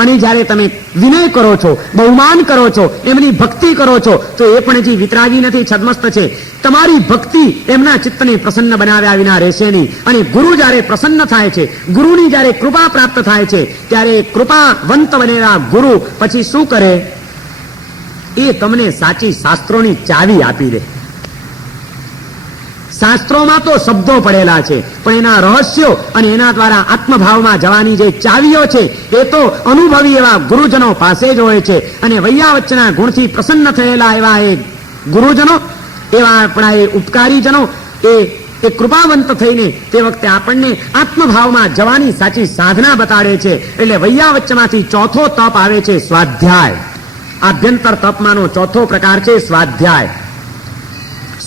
અને જ્યારે તમે વિનય કરો છો, બહુમાન કરો છો, એમની ભક્તિ કરો છો, તો એ પણ હજી વિતરાગી નથી, છદમસ્ત છે. તમારી ભક્તિ એમના ચિત્તને પ્રસન્ન બનાવ્યા વિના રહેશે નહીં. અને ગુરુ જ્યારે પ્રસન્ન થાય છે, ગુરુની જ્યારે કૃપા પ્રાપ્ત થાય છે, ત્યારે કૃપાવંત બનેલા ગુરુ પછી શું કરે? એ તમને સાચી શાસ્ત્રોની ચાવી આપી દે. શાસ્ત્રોમાં તો શબ્દો પડેલા છે, પણ એના રહસ્યો અને એના દ્વારા આત્મભાવમાં જવાની જે ચાવીઓ છે એ તો અનુભવી એવા ગુરુજનો પાસે જ હોય છે. અને વૈયા વચ્ચેના ગુણથી પ્રસન્ન થયેલા એવા એ ગુરુજનો, એવા આપણા એ ઉપકારીજનો એ કૃપાવંત થઈને તે વખતે આપણને આત્મભાવમાં જવાની સાચી સાધના બતાડે છે. એટલે વૈયા વચ્ચેમાંથી ચોથો તપ આવે છે સ્વાધ્યાય. આભ્યંતર તપમાંનો ચોથો પ્રકાર છે સ્વાધ્યાય,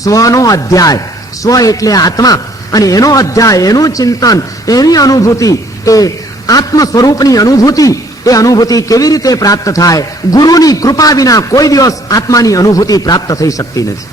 સ્વનો અધ્યાય. સ્વ એટલે આત્મા અને એનો અધ્યાય, એનું ચિંતન, એની અનુભૂતિ, એ આત્મ સ્વરૂપની અનુભૂતિ. એ અનુભૂતિ કેવી રીતે પ્રાપ્ત થાય? ગુરુની કૃપા વિના કોઈ દિવસ આત્માની અનુભૂતિ પ્રાપ્ત થઈ શકતી નથી.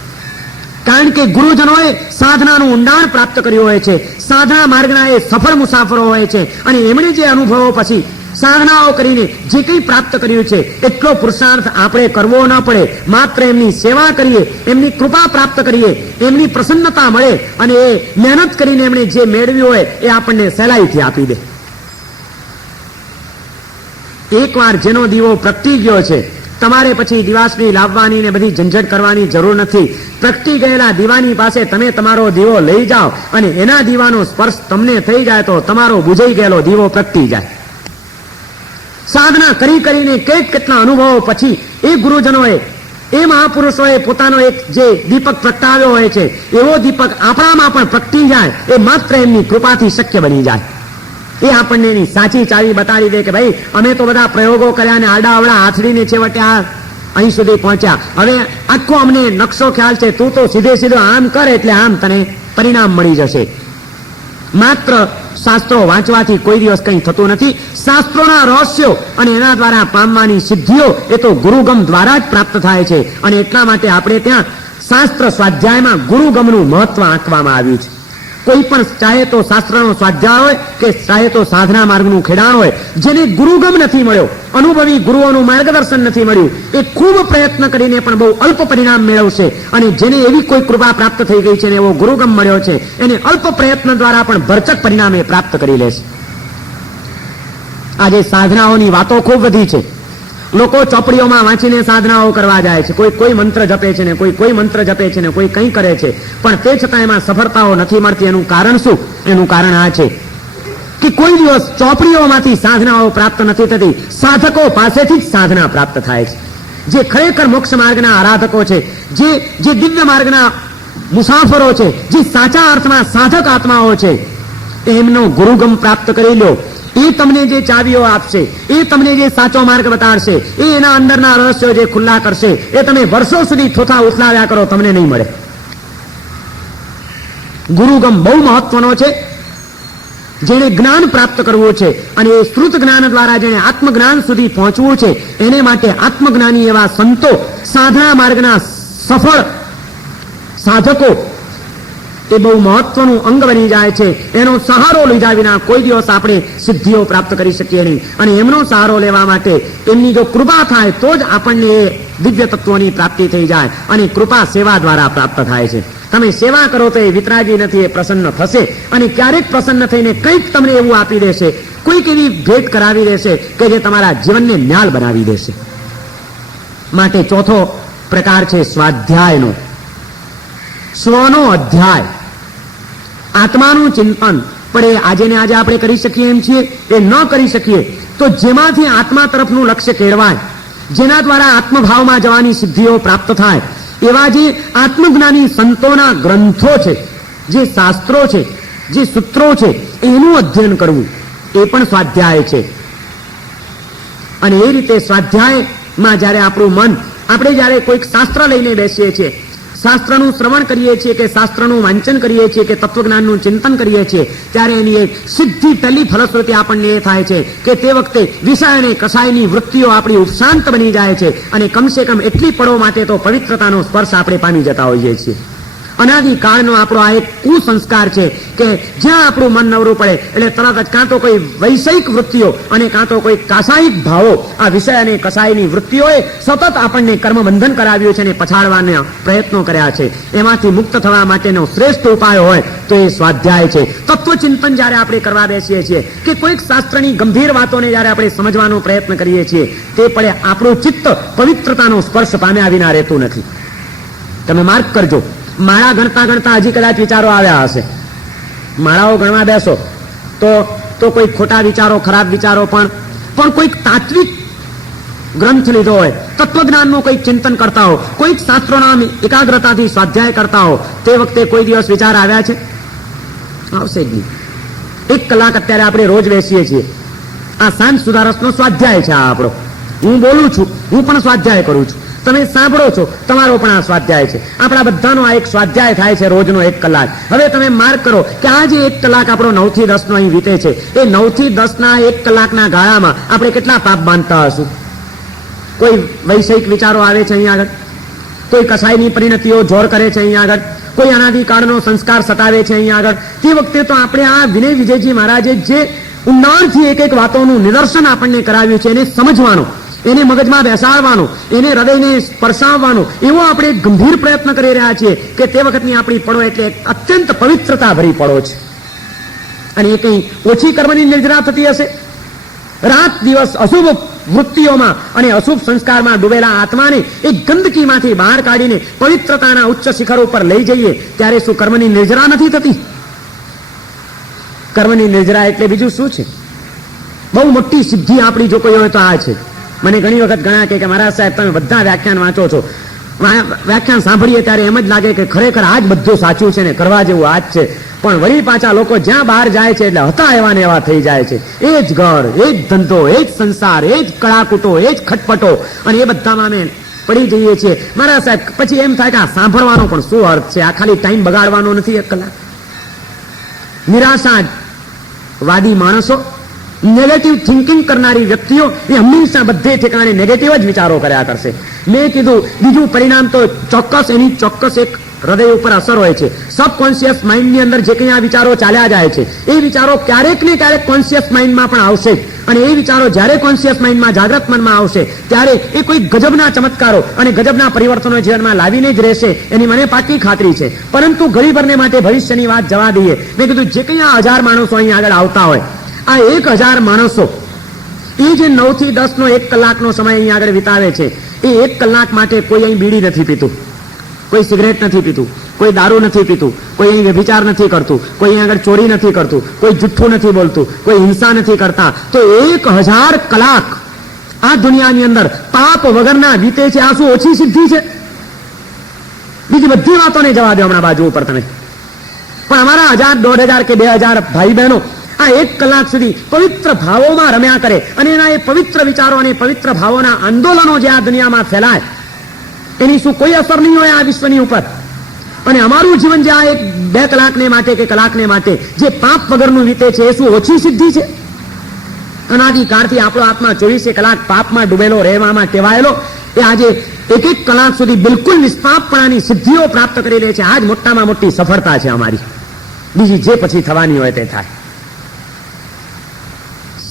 કારણ કે ગુરુજનોએ સાધનાનું ઊંડાણ પ્રાપ્ત કર્યું હોય છે, સાધના માર્ગના એ સફળ મુસાફરો હોય છે. અને એમણે જે અનુભવો પછી સાધનાઓ કરીને જે કંઈ પ્રાપ્ત કર્યું છે એટલો પુરુષાર્થ આપણે કરવો ન પડે. માત્ર એમની સેવા કરીએ, એમની કૃપા પ્રાપ્ત કરીએ, એમની પ્રસન્નતા મળે અને એ મહેનત કરીને એમણે જે મેળવ્યું હોય એ આપણને સહેલાઈથી આપી દે. એકવાર જેનો દીવો પ્રગટી ગયો છે, તમારે પછી દિવાસળી લાવવાની ને બધી ઝંઝટ કરવાની જરૂર નથી. પ્રગટી ગયેલા દીવાની પાસે તમે તમારો દીવો લઈ જાઓ અને એના દીવાનો સ્પર્શ તમને થઈ જાય તો તમારો બુઝાઈ ગયેલો દીવો પ્રગટી જાય. સાધના કરીને કેટલા અનુભવો પછી એ ગુરુજનોએ, એ મહાપુરુષોએ પોતાનો એક જે દીપક પ્રગટાવ્યો હોય છે, એવો દીપક આપણામાં પણ પ્રગટી જાય એ માત્ર એમની કૃપાથી શક્ય બની જાય. એ આપણને એની સાચી ચાવી બતાવી દે કે ભાઈ અમે તો બધા પ્રયોગો કર્યા ને આડા અવડા આથડીને છેવટે આ અહીં સુધી પહોંચ્યા. હવે આખો અમને નકશો ખ્યાલ છે, તું તો સીધો આમ કર એટલે આમ તને પરિણામ મળી જશે. માત્ર શાસ્ત્રો વાંચવાથી કોઈ દિવસ કંઈ થતું નથી. શાસ્ત્રોના રહસ્યો અને એના દ્વારા પામવાની સિદ્ધિઓ એ તો ગુરુગમ દ્વારા જ પ્રાપ્ત થાય છે. અને એટલા માટે આપણે ત્યાં શાસ્ત્ર સ્વાધ્યાયમાં ગુરુગમનું મહત્વ આંકવામાં આવ્યું છે. કોઈ પણ ચાહે તો શાસ્ત્રનો સ્વાધ્યાય હોય કે ચાહે તો સાધના માર્ગનું ખેડાણ હોય, જેને ગુરુગમ નથી મળ્યો, અનુભવી ગુરુઓનું માર્ગદર્શન નથી મળ્યું, એ ખૂબ પ્રયત્ન કરીને પણ બહુ અલ્પ પરિણામ મેળવશે. અને જેને એવી કોઈ કૃપા પ્રાપ્ત થઈ ગઈ છે ને એવો ગુરુગમ મળ્યો છે, એને અલ્પ પ્રયત્ન દ્વારા પણ ભરચક પરિણામ એ પ્રાપ્ત કરી લેશે. આજે સાધનાઓની વાતો ખૂબ વધી છે. લોકો ચોપડીઓમાં વાંચીને સાધનાઓ કરવા જાય છે, કોઈ મંત્ર જપે છે ને કોઈ મંત્ર જપે છે ને કોઈ કંઈ કરે છે, પણ તે છતાં એમાં સફળતાઓ નથી મળતી. એનું કારણ શું? એનું કારણ આ છે કે કોઈ દિવસ ચોપડીઓમાંથી સાધનાઓ પ્રાપ્ત નથી થતી, સાધકો પાસેથી જ સાધના પ્રાપ્ત થાય છે. જે ખરેખર મોક્ષ માર્ગના આરાધકો છે, જે દિવ્ય માર્ગના મુસાફરો છે, જે સાચા અર્થમાં સાધક આત્માઓ છે, એમનો ગુરુગમ પ્રાપ્ત કરી લો. એ તમને જે ચાવીઓ આપશે, એ તમને જે સાચો માર્ગ બતાડશે, એ એના અંદરના રહસ્યો જે ખુલ્લા કરશે, એ તમે વર્ષો સુધી થોથા ઉથલાવ્યા કરો, તમને નહીં મળે. ગુરુગમ બહુ મહત્વનો છે. જેને જ્ઞાન પ્રાપ્ત કરવું છે અને એ શ્રુત જ્ઞાન દ્વારા જેને આત્મજ્ઞાન સુધી પહોંચવું છે, એને માટે આત્મજ્ઞાની એવા સંતો, સાધના માર્ગના સફળ સાધકો એ બહુ મહત્વનું અંગ બની જાય છે. એનો સહારો લીધા વિના કોઈ દિવસ આપણે સિદ્ધિઓ પ્રાપ્ત કરી શકીએ નહીં. અને એમનો સહારો લેવા માટે એમની જો કૃપા થાય તો જ આપણને એ દિવ્ય તત્વોની પ્રાપ્તિ થઈ જાય. અને કૃપા સેવા દ્વારા પ્રાપ્ત થાય છે. તમે સેવા કરો તો એ વિતરાગી નથી, એ પ્રસન્ન થશે. અને ક્યારેક પ્રસન્ન થઈને કંઈક તમને એવું આપી દેશે, કોઈક એવી ભેટ કરાવી દેશે કે જે તમારા જીવનને ન્યાલ બનાવી દેશે. માટે ચોથો પ્રકાર છે સ્વાધ્યાયનો. સ્વનો અધ્યાય, આત્માનું ચિંતન. પણ એ આજે ને આજે આપણે કરી શકીએ એમ છીએ? એ ન કરી શકીએ તો જેમાંથી આત્મા તરફનું લક્ષ્ય કેળવાય, જેના દ્વારા આત્મભાવમાં જવાની સિદ્ધિઓ પ્રાપ્ત થાય, એવા જે આત્મજ્ઞાની સંતોના ગ્રંથો છે, જે શાસ્ત્રો છે, જે સૂત્રો છે, એનું અધ્યયન કરવું એ પણ સ્વાધ્યાય છે. અને એ રીતે સ્વાધ્યાયમાં જ્યારે આપણું મન, આપણે જ્યારે કોઈક શાસ્ત્ર લઈને બેસીએ છીએ, શાસ્ત્રનું શ્રવણ કરીએ છીએ કે શાસ્ત્રનું વાંચન કરીએ છીએ કે તત્વજ્ઞાનનું ચિંતન કરીએ છીએ, ત્યારે એની એક સીધી પહેલી ફલશ્રુતિ આપણને એ થાય છે કે તે વખતે વિષય અને કસાયની વૃત્તિઓ આપણી ઉપશાંત બની જાય છે. અને કમસે કમ એટલી પળો માટે તો પવિત્રતાનો સ્પર્શ આપણે પામી જતા હોઈએ છીએ. અનાદિકાળનો આપણો આ એક કુસંસ્કાર છે કે જ્યાં આપણું મન નવરું પડે એટલે તરત જ કાં તો કોઈ વૈષયિક વૃત્તિઓ અને કાં તો કોઈ કાસાયિક ભાવો, આ વિષય અને કસાયની વૃત્તિઓએ સતત આપણને કર્મબંધન કરાવ્યું છે અને પછાડવાના પ્રયત્નો કર્યા છે. એમાંથી મુક્ત થવા માટેનો શ્રેષ્ઠ ઉપાય હોય તો એ સ્વાધ્યાય છે. તત્વચિંતન જ્યારે આપણે કરવા બેસીએ છીએ કે કોઈક શાસ્ત્રની ગંભીર વાતોને જ્યારે આપણે સમજવાનો પ્રયત્ન કરીએ છીએ, તે પડે આપણું ચિત્ત પવિત્રતાનો સ્પર્શ પામ્યા વિના રહેતું નથી. તમે માર્ક કરજો, માળા ગણતા ગણતા હજી કદાચ વિચારો આવ્યા હશે. માળાઓ ગણવા બેસો તો કોઈ ખોટા વિચારો, ખરાબ વિચારો, પણ કોઈક તાત્વિક ગ્રંથ લીધો હોય, તત્વજ્ઞાનનું કોઈક ચિંતન કરતા હો, કોઈક શાસ્ત્રોના એકાગ્રતાથી સ્વાધ્યાય કરતા હો, તે વખતે કોઈ દિવસ વિચાર આવ્યા છે? આવશે જ નહીં. 1 કલાક અત્યારે આપણે રોજ બેસીએ છીએ. આ સાંજ સુધારસનો સ્વાધ્યાય છે. આ આપણો, હું બોલું છું, હું પણ સ્વાધ્યાય કરું છું, તમે સાંભળો છો, તમારો પણ આ સ્વાધ્યાય છે. આપણા બધાનો આ એક સ્વાધ્યાય થાય છે રોજનો 1 કલાક. હવે તમે માર્ક કરો કે આ જે 1 કલાક આપણો 9 થી 10 નો અહીં વીતે છે, એ 9 થી 10 ના 1 કલાકના ગાળામાં આપણે કેટલા પાપ બાંધતા હશું? કોઈ વૈષયિક વિચારો આવે છે અહીંયા આગળ, કોઈ કસાયની પરિણતિઓ જોર કરે છે અહીંયા આગળ, કોઈ અનાદિકાળનો સંસ્કાર સતાવે છે અહીંયા આગળ. તે વખતે તો આપણે આ વિનય વિજયજી મહારાજે જે ઊંડાણથી એક વાતોનું નિદર્શન આપણને કરાવ્યું છે, એને સમજવાનો, એને મગજમાં બેસાડવાનો, એને હૃદયને સ્પર્શાવવાનો એવો આપણે ગંભીર પ્રયત્ન કરી રહ્યા છીએ કે તે વખતની આપણી પળો એટલે અત્યંત પવિત્રતા ભરી પળો છે. અને એ કંઈ ઓછી કર્મની નિર્જરા થતી હશે? રાત દિવસ અશુભ વૃત્તિઓમાં અને અશુભ સંસ્કારમાં ડૂબેલા આત્માને એક ગંદકીમાંથી બહાર કાઢીને પવિત્રતાના ઉચ્ચ શિખર ઉપર લઈ જઈએ ત્યારે શું કર્મની નિર્જરા નથી થતી? કર્મની નિર્જરા એટલે બીજું શું છે? બહુ મોટી સિદ્ધિ આપણી જો કોઈ હોય તો આ છે. મને ઘણી વખત ઘણા કે મહારાજ સાહેબ તમે બધા વ્યાખ્યાન વાંચો છો, વ્યાખ્યાન સાંભળીએ ત્યારે એમ જ લાગે કે ખરેખર આ જ બધું સાચું છે ને કરવા જેવું આ જ છે. પણ વળી પાછા લોકો જ્યાં બહાર જાય છે એટલે હતા એવા ને એવા થઈ જાય છે. એ જ ઘર, એ જ ધંધો, એ જ સંસાર, એ જ કળાકૂટો, એ જ ખટપટો, અને એ બધામાં અમે પડી જઈએ છીએ. મહારાજ સાહેબ પછી એમ થાય કે આ સાંભળવાનો પણ શું અર્થ છે? આ ખાલી ટાઈમ બગાડવાનો નથી 1 કલાક. નિરાશાવાદી માણસો, નેગેટિવ થિંકિંગ કરનારી વ્યક્તિઓ એ હંમેશા બધે ઠેકાણે નેગેટિવ જ વિચારો કર્યા કરશે. મેં કીધું બીજું પરિણામ તો ચોક્કસ, એની ચોક્કસ એક હૃદય ઉપર અસર હોય છે. સબકોન્શિયસ માઇન્ડની અંદર જે કંઈ આ વિચારો ચાલ્યા જાય છે, એ વિચારો ક્યારેક ને ક્યારેક કોન્શિયસ માઇન્ડમાં પણ આવશે. અને એ વિચારો જ્યારે કોન્શિયસ માઇન્ડમાં, જાગ્રત મનમાં આવશે ત્યારે એ કોઈ ગજબના ચમત્કારો અને ગજબના પરિવર્તનો જીવનમાં લાવીને જ રહેશે, એની મને પાકી ખાતરી છે. પરંતુ ઘડીભરને માટે ભવિષ્યની વાત જવા દઈએ. મેં કીધું જે કંઈ આ 1000 માણસો અહીં આગળ આવતા હોય, આ 1000 માણસો એ જે 9 થી 10 નો 1 કલાકનો સમય અહીં આગળ વિતાવે છે, એ 1 કલાક માટે કોઈ અહીં બીડી નથી પીતું, કોઈ સિગરેટ નથી પીતું, કોઈ દારૂ નથી પીતું, કોઈ અહીં વ્યભિચાર નથી કરતું, કોઈ અહીં આગળ ચોરી નથી કરતું, કોઈ જુઠ્ઠું નથી બોલતું, કોઈ હિંસા નથી કરતા. તો 1000 કલાક આ દુનિયાની અંદર પાપ વગરના વીતે છે. આ શું ઓછી સિદ્ધિ છે? બીજી બધી વાતોને જવા દો હમણાં બાજુ ઉપર તમે. પણ અમારા 1000, 1500 કે 2000 ભાઈ બહેનો આ 1 કલાક સુધી પવિત્ર ભાવોમાં રમ્યા કરે અને એના એ પવિત્ર વિચારો અને પવિત્ર ભાવોના આંદોલનો જે આ દુનિયામાં ફેલાય, એની શું કોઈ અસર નહીં હોય આ વિશ્વની ઉપર? અને અમારું જીવન જે આ 1-2 કલાકને માટે કે કલાકને માટે જે પાપ વગરનું વીતે છે, એ શું ઓછી સિદ્ધિ છે? અનાદિકાળથી આપણો આત્મા 24 કલાક પાપમાં ડૂબેલો રહેવામાં ટેવાયેલો, એ આજે 1-1 કલાક સુધી બિલકુલ નિષ્પાપપણાની સિદ્ધિઓ પ્રાપ્ત કરી લે છે. આ જ મોટામાં મોટી સફળતા છે અમારી. બીજી જે પછી થવાની હોય તે થાય.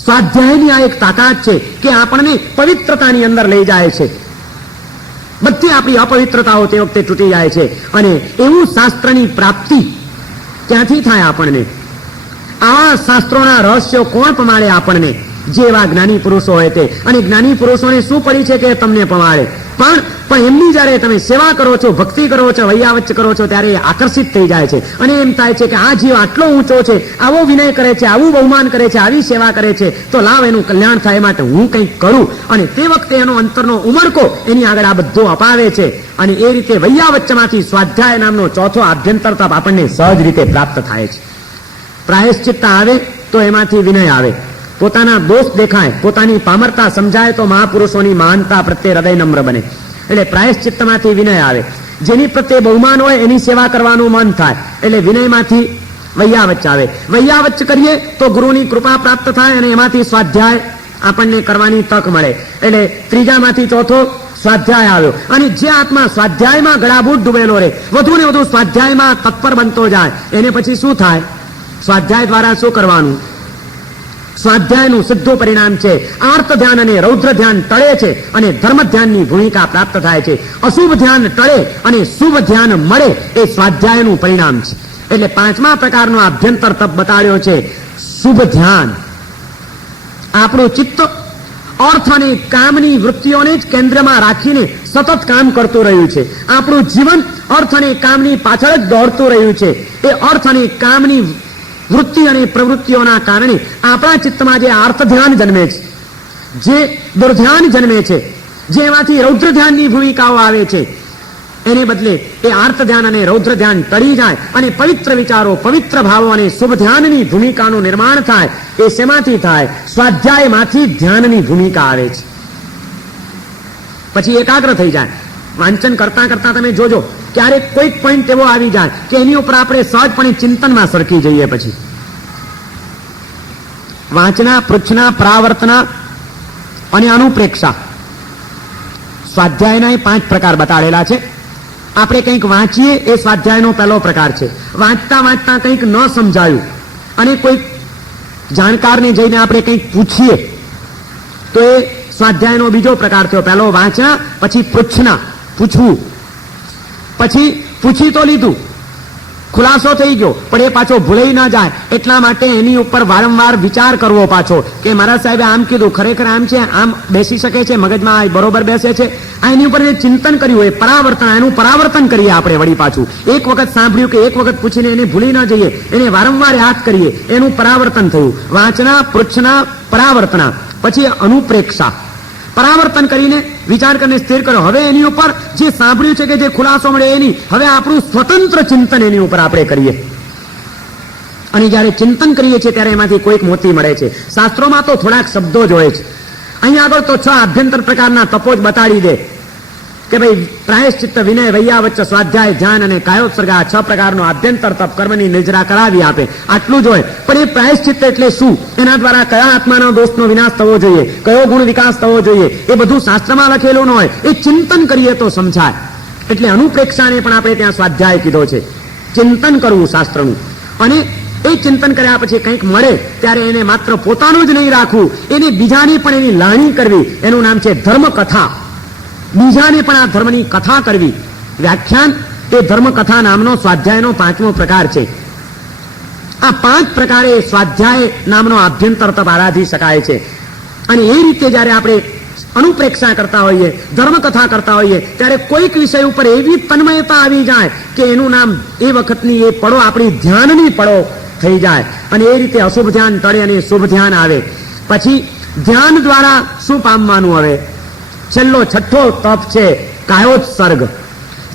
સ્વાધ્યાયની આ એક તાકાત છે કે આપણને પવિત્રતાની અંદર લઈ જાય છે. બધી આપણી અપવિત્રતાઓ તે વખતે તૂટી જાય છે અને એવું શાસ્ત્રની પ્રાપ્તિ ક્યાંથી થાય આપણને? આવા શાસ્ત્રોના રહસ્યો કોણ પમાડે આપણને? જેવા જ્ઞાની પુરુષો હોય તે. અને જ્ઞાની પુરુષોને શું પડી છે કે તમને પમાડે? પણ એમની જયારે તમે સેવા કરો છો, ભક્તિ કરો છો, વૈયાવચ્ચ કરો છો, ત્યારે એ આકર્ષિત થઈ જાય છે અને એમ થાય છે કે આ જીવ આટલો ઊંચો છે, આવો વિનય કરે છે, આવું બહુમાન કરે છે, આવી સેવા કરે છે, તો લાવ એનું કલ્યાણ થાય માટે હું કંઈક કરું. અને તે વખતે એનો અંતરનો ઉમળકો એની આગળ આ બધો અપાવે છે. અને એ રીતે વૈયાવચ્ચમાંથી સ્વાધ્યાય નામનો ચોથો આભ્યંતર તપ આપણને સહજ રીતે પ્રાપ્ત થાય છે. પ્રાયશ્ચિત્ત આવે તો એમાંથી વિનય આવે. પોતાના દોષ દેખાય, પોતાની પામરતા સમજાય તો મહાપુરુષોની મહાનતા પ્રત્યે હૃદય નમ્ર બને. એટલે પ્રાયશ્ચિત્તમાંથી વિનય આવે. જેની પ્રત્યે બહુમાન હોય એની સેવા કરવાનું મન થાય, એટલે વિનયમાંથી વૈયાવચ્ચ આવે. વૈયાવચ્ચ કરીએ તો ગુરુની કૃપા પ્રાપ્ત થાય અને એમાંથી સ્વાધ્યાય આપણને કરવાની તક મળે. એટલે ત્રીજામાંથી ચોથો સ્વાધ્યાય આવ્યો. અને જે આત્મા સ્વાધ્યાયમાં ગળાભૂત ડૂબેલો રહે, વધુ ને વધુ સ્વાધ્યાયમાં તત્પર બનતો જાય, એને પછી શું થાય? સ્વાધ્યાય દ્વારા શું કરવાનું? સ્વાધ્યાયનું સીધું પરિણામ છે આર્ત ધ્યાન અને રૌદ્ર ધ્યાન ટળે છે અને ધર્મ ધ્યાનની ભૂમિકા પ્રાપ્ત થાય છે. અશુભ ધ્યાન ટળે અને શુભ ધ્યાન મળે, એ સ્વાધ્યાયનું પરિણામ છે. એટલે 5મા પ્રકારનો આભ્યંતર તપ બતાડ્યો છે શુભ ધ્યાન. આપણું ચિત્ત અર્થ અને કામની વૃત્તિઓને જ કેન્દ્રમાં રાખીને સતત કામ કરતું રહ્યું છે. આપણું જીવન અર્થ અને કામની પાછળ જ દોડતું રહ્યું છે. એ અર્થ અને કામની વૃત્તિ અને પ્રવૃત્તિઓના કારણે આપણા ચિત્તમાં જે આર્ત ધ્યાન જન્મે છે, જે દુર્ધ્યાન જન્મે છે, જે એમાંથી રૌદ્ર ધ્યાનની ભૂમિકાઓ આવે છે, એને બદલે એ આર્ત ધ્યાન અને રૌદ્ર ધ્યાન ટળી જાય અને પવિત્ર વિચારો, પવિત્ર ભાવો અને શુભ ધ્યાનની ભૂમિકાનું નિર્માણ થાય. એ શેમાંથી થાય? સ્વાધ્યાયમાંથી ધ્યાનની ભૂમિકા આવે છે. પછી એકાગ્ર થઈ જાય. વાંચન કરતા કરતા તમે જોજો ક્યારેક કોઈક પોઈન્ટ એવો આવી જાય કે એની ઉપર આપણે સહજપણે ચિંતનમાં સરકી જઈએ. પછી વાંચના, પૃચ્છના, પરાવર્તના અને અનુપ્રેક્ષા, સ્વાધ્યાયના 5 પ્રકાર બતાડેલા છે. આપણે કંઈક વાંચીએ એ સ્વાધ્યાયનો પહેલો પ્રકાર છે. વાંચતા વાંચતા કંઈક ન સમજાયું અને કોઈક જાણકારને જઈને આપણે કંઈક પૂછીએ તો એ સ્વાધ્યાયનો બીજો પ્રકાર થયો. પહેલો વાંચના, પછી પૃચ્છના, પૂછવું, પછી પૂછી તો લીધું, ખુલાસો થઈ ગયો, પણ એ પાછો ભૂલાઈ ના જાય એટલા માટે એની ઉપર વારંવાર વિચાર કરવો પાછો કે મારા સાહેબે આમ કીધું, ખરેખર આમ છે, આમ બેસી શકે છે, મગજમાં બરોબર બેસે છે. આ એની ઉપર ચિંતન કર્યું, એ પરાવર્તન, એનું પરાવર્તન કરીએ આપણે. વળી પાછું એક વખત સાંભળ્યું કે એક વખત પૂછીને એને ભૂલી ના જઈએ, એને વારંવાર યાદ કરીએ, એનું પરાવર્તન થયું. વાંચના, પૃચ્છના, પરાવર્તના, પછી અનુપ્રેક્ષા. પરાવર્તન કરીને વિચાર કરીને સ્થિર કરો. હવે એની ઉપર જે સાંભળ્યું છે કે જે ખુલાસો મળે એની હવે આપણું સ્વતંત્ર ચિંતન એની ઉપર આપણે કરીએ. અને જયારે ચિંતન કરીએ છીએ ત્યારે એમાંથી કોઈક મોતી મળે છે. શાસ્ત્રોમાં તો થોડાક શબ્દો જ હોય છે. અહીં આગળ તો 6 આભ્યંતર પ્રકારના તપો જ બતાડી દે કે ભાઈ પ્રાયશ્ચિત્ત, વિનય, વૈયાવચ્ચ, સ્વાધ્યાય, ધ્યાન અને કાયોત્સર્ગ, આ 6 પ્રકારનો આભ્યંતર તપ કર્મની નિજરા કરાવી આપે. આટલું જ હોય. પણ એ પ્રાયશ્ચિત્ત એટલે શું? એના દ્વારા કયા આત્માના દોષનો વિનાશ થવો જોઈએ, કયો ગુણ વિકાસ થવો જોઈએ, એ બધું શાસ્ત્રમાં લખેલું ન હોય. એ ચિંતન કરીએ તો સમજાય. એટલે અનુપ્રેક્ષાને પણ આપણે ત્યાં સ્વાધ્યાય કીધો છે. ચિંતન કરવું શાસ્ત્રનું. અને એ ચિંતન કર્યા પછી કંઈક મળે ત્યારે એને માત્ર પોતાનું જ નહીં રાખવું, એને બીજાની પણ એની લાણી કરવી. એનું નામ છે ધર્મ કથા. બીજાને પણ આ ધર્મની કથા કરવી. વ્યાખ્યાન એ ધર્મ કથા નામનો સ્વાધ્યાયનો 5મો પ્રકાર છે. આ 5 પ્રકારે સ્વાધ્યાય નામનો આભ્યંતર તપ આરાધી શકાય છે. અને એ રીતે જ્યારે આપણે અનુપ્રેક્ષા કરતા હોઈએ, ધર્મકથા કરતા હોઈએ, ત્યારે કોઈક વિષય ઉપર એવી તન્મયતા આવી જાય કે એનું નામ એ વખતની એ પળો આપણી ધ્યાનની પળો થઈ જાય અને એ રીતે અશુભ ધ્યાન ટળે અને શુભ ધ્યાન આવે. પછી ધ્યાન દ્વારા શું પામવાનું? હવે છેલ્લો છઠ્ઠો તપ છે કાયોત્સર્ગ.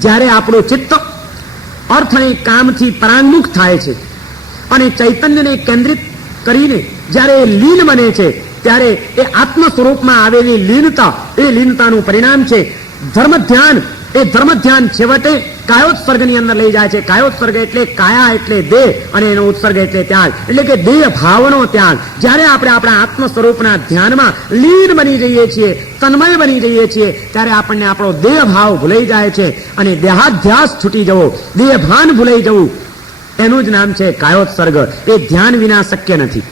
જ્યારે આપણું ચિત્ત અર્થ અને કામથી પરાંગમુખ થાય છે અને ચૈતન્યને કેન્દ્રિત કરીને જ્યારે એ લીન બને છે, ત્યારે એ આત્મ સ્વરૂપમાં આવેલી લીનતા, એ લીનતાનું પરિણામ છે ધર્મ ધ્યાન. એ ધર્મ ધ્યાન છેવટે કાયોત્સર્ગની અંદર લઈ જાય છે. કાયોત્સર્ગ એટલે કાયા એટલે દેહ અને એનો ઉત્સર્ગ એટલે ત્યાગ, એટલે કે દેહ ભાવનો ત્યાગ. જ્યારે આપણે આપણા આત્મ સ્વરૂપના ધ્યાનમાં લીન બની જઈએ છીએ, તન્મય બની જઈએ છીએ, ત્યારે આપણને આપણો દેહ ભાવ ભૂલાઈ જાય છે અને દેહાધ્યાસ છૂટી જવો, દેહ ભાન ભૂલાઈ જવું, એનું જ નામ છે કાયોત્સર્ગ. એ ધ્યાન વિના શક્ય નથી.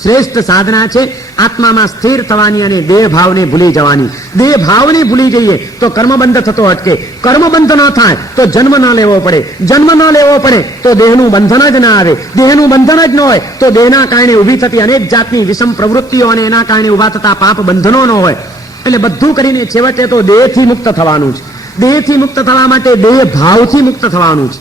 શ્રેષ્ઠ સાધના છે આત્મામાં સ્થિર થવાની અને દેહ ભાવને ભૂલી જવાની. દેહ ભાવને ભૂલી જઈએ તો કર્મબંધ થતો અટકે. કર્મબંધ ન થાય તો જન્મ ન લેવો પડે. જન્મ ન લેવો પડે તો દેહનું બંધન જ ના આવે. દેહનું બંધન જ ન હોય તો દેહના કારણે ઊભી થતી અનેક જાતની વિષમ પ્રવૃત્તિઓ અને એના કારણે ઊભા થતા પાપ બંધનો ન હોય. એટલે બધું કરીને છેવટે તો દેહથી મુક્ત થવાનું છે. દેહથી મુક્ત થવા માટે દેહ ભાવથી મુક્ત થવાનું છે.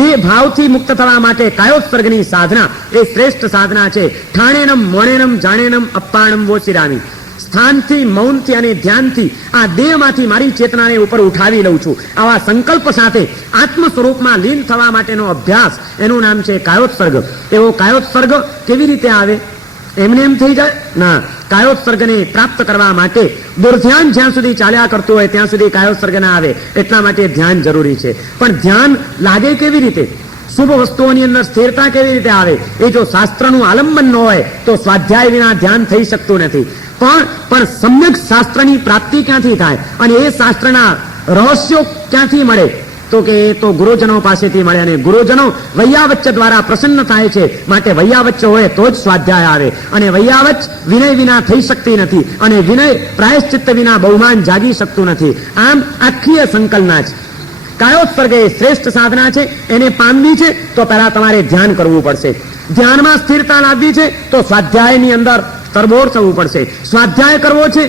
દેહ ભાવથી મુક્ત થવા માટે કાયોત્સર્ગની સાધના એ શ્રેષ્ઠ સાધના છે. ઠાણેનમ મોણેનમ જાણેનમ અપ્પાણમ વોશિરામી. સ્થાનથી, મૌનથી અને ધ્યાનથી આ દેહમાંથી મારી ચેતનાને ઉપર ઉઠાવી લઉં છું, આવા સંકલ્પ સાથે આત્મ સ્વરૂપમાં લીન થવા માટેનો અભ્યાસ, એનું નામ છે કાયોત્સર્ગ. એવો કાયોત્સર્ગ કેવી રીતે આવે? એમને એમ થઈ જાય ના. કાયોત્સર્ગને પ્રાપ્ત કરવા માટે દુર્ધ્યાન જ્યાં સુધી ચાલ્યા કરતું હોય ત્યાં સુધી કાયોત્સર્ગ ના આવે. એટલા માટે ધ્યાન જરૂરી છે. પણ ધ્યાન લાગે કેવી રીતે? શુભ વસ્તુઓની અંદર સ્થિરતા કેવી રીતે આવે? એ જો શાસ્ત્રનું આલંબન ન હોય તો સ્વાધ્યાય વિના ધ્યાન થઈ શકતું નથી. પણ સમ્યક શાસ્ત્રની પ્રાપ્તિ ક્યાંથી થાય અને એ શાસ્ત્રના રહસ્યો ક્યાંથી મળે? તો કે એ તો ગુરુજનો પાસેથી મળે અને ગુરુજનો વૈયાવચ્ચ દ્વારા પ્રસન્ન થાય છે. માટે વૈયાવચ્ચ હોય તો જ સ્વાધ્યાય આવે અને વૈયાવચ્ચ વિનય વિના થઈ શકતી નથી અને વિનય પ્રાયશ્ચિત્ત વિના બહુમાન જાગી શકતું નથી. આમ આખી સંકલના છે. કાયોત્સર્ગ એ શ્રેષ્ઠ સાધના છે. એને પામવી છે તો પહેલા તમારે ધ્યાન કરવું પડશે. ધ્યાનમાં સ્થિરતા લાવવી છે તો સ્વાધ્યાયની અંદર તરબોળ થવું પડશે. સ્વાધ્યાય કરવો છે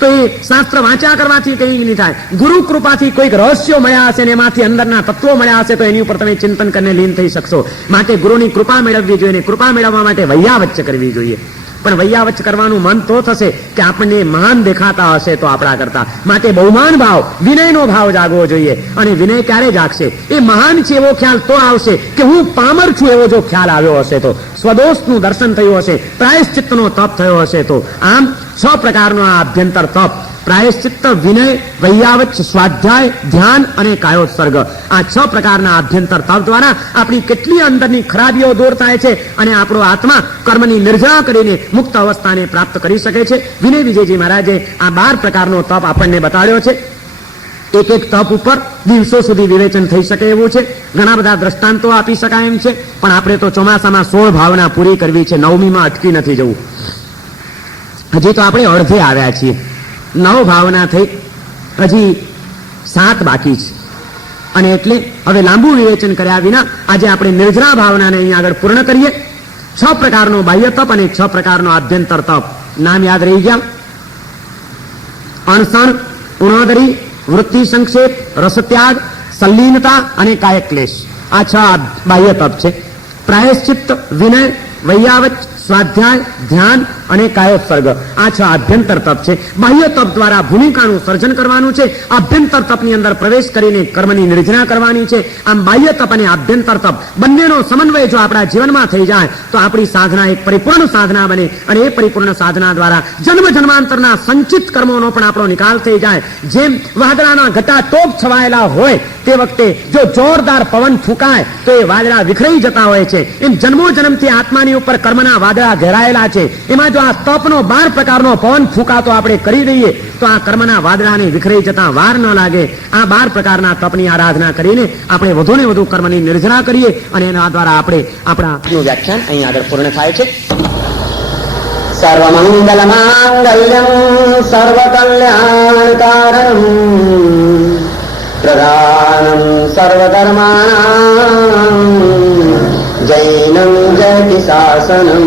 તો એ શાસ્ત્ર વાંચ્યા કરવાથી કંઈ નહીં થાય. ગુરુ કૃપાથી કોઈક રહસ્યો મળ્યા હશે ને એમાંથી અંદરના તત્વો મળ્યા હશે તો એની ઉપર તમે ચિંતન કરીને લીન થઈ શકશો. માટે ગુરુની કૃપા મેળવવી જોઈએ. કૃપા મેળવવા માટે વૈયાવચ્ચ કરવી જોઈએ. પણ વૈયાવચ્ચ કરવાનું મન તો થશે કે આપણને મહાન દેખાતા હશે તો આપણા કરતા. માટે બહુમાન ભાવ, વિનયનો ભાવ જાગવો જોઈએ. અને વિનય ક્યારે જાગશે? એ મહાન છે એવો ખ્યાલ તો આવશે કે હું પામર છું એવો જો ખ્યાલ આવ્યો હશે તો, સ્વદોષનું દર્શન થયું હશે, પ્રાયશ્ચિત્તનો તપ થયો હશે તો. આમ 6 પ્રકારનો આ આભ્યંતર તપ, પ્રાયશ્ચિત્ત, વિનય, વૈયાવચ્ચ, સ્વાધ્યાય, ધ્યાન અને કાયોત્સર્ગ, આ 6 પ્રકારના આભ્યંતર તપ દ્વારા આપણી કેટલી અંદરની ખરાબીઓ દૂર થાય છે અને આપણો આત્મા કર્મની નિર્જરા કરીને મુક્ત અવસ્થાને પ્રાપ્ત કરી શકે છે. વિનય વિજયજી મહારાજે આ 12 પ્રકારનો તપ આપણને બતાડ્યો છે. એક એક તપ ઉપર દિવસો સુધી વિવેચન થઈ શકે એવું છે. ઘણા બધા દ્રષ્ટાંતો આપી શકાય એમ છે. પણ આપણે તો ચોમાસામાં 16 ભાવના પૂરી કરવી છે. 9મીમાં અટકી નથી જવું. હજી તો આપણે અડધે આવ્યા છીએ. 9 ભાવના થઈ, હજી 7 બાકી છે. અને એટલે હવે લાંબુ વિવેચન કર્યા વિના આજે આપણે નિર્જરા ભાવનાને અહીંયા આગળ પૂર્ણ કરીએ. 6 પ્રકારનો બાહ્ય તપ અને 6 પ્રકારનો આભ્યંતર તપ. નામ યાદ રહી ગયા? અણસણ, ઉણોદરી, વૃત્તિ સંક્ષેપ, રસત્યાગ, સંલીનતા અને કાયક્લેશ. આ 6 બાહ્ય તપ છે. પ્રાયશ્ચિત્ત, વિનય, વૈયાવચ્ચ, સ્વાધ્યાય, ધ્યાન અને કાયોત્સર્ગ, આ 6 આભ્યંતર તપ છે. બાહ્ય તપ દ્વારા ભૂમિકાનું સર્જન કરવાનું છે. આભ્યંતર તપની અંદર પ્રવેશ કરીને કર્મની નિર્જરા કરવાની છે. આમ બાહ્ય તપ અને આભ્યંતર તપ બંનેનો સમન્વય જો આપણા જીવનમાં થઈ જાય તો આપણી સાધના એક પરિપૂર્ણ સાધના બને અને એ પરિપૂર્ણ સાધના દ્વારા જન્મ જન્માંતરના સંચિત કર્મોનો પણ આપણો નિકાલ થઈ જાય. જેમ વાદળાના ઘટાટોપ છવાયેલા હોય તે વખતે જો જોરદાર પવન ફૂંકાય તો એ વાદળા વિખરાઈ જતા હોય છે, એમ જન્મો જન્મથી આત્માની ઉપર કર્મના વાદળા ઘેરાયેલા છે. એમાં જો આ તપનો 12 પ્રકારનો પવન ફૂંકાતો આપણે કરી દઈએ તો આ કર્મના વાદળાને વિખરાઈ જતા વાર ન લાગે. આ 12 પ્રકારના તપની આરાધના કરીને આપણે વધુને વધુ કર્મની નિર્જરા કરીએ અને એના દ્વારા આપણે આપણા વ્યાખ્યાન અહીં આગળ પૂર્ણ થાય છે. સર્વમંગલ માંગલ્યમ સર્વકલ્યાણકારણમ પ્રધાનમ સર્વધર્માણામ જૈનમ જયતિ શાસનમ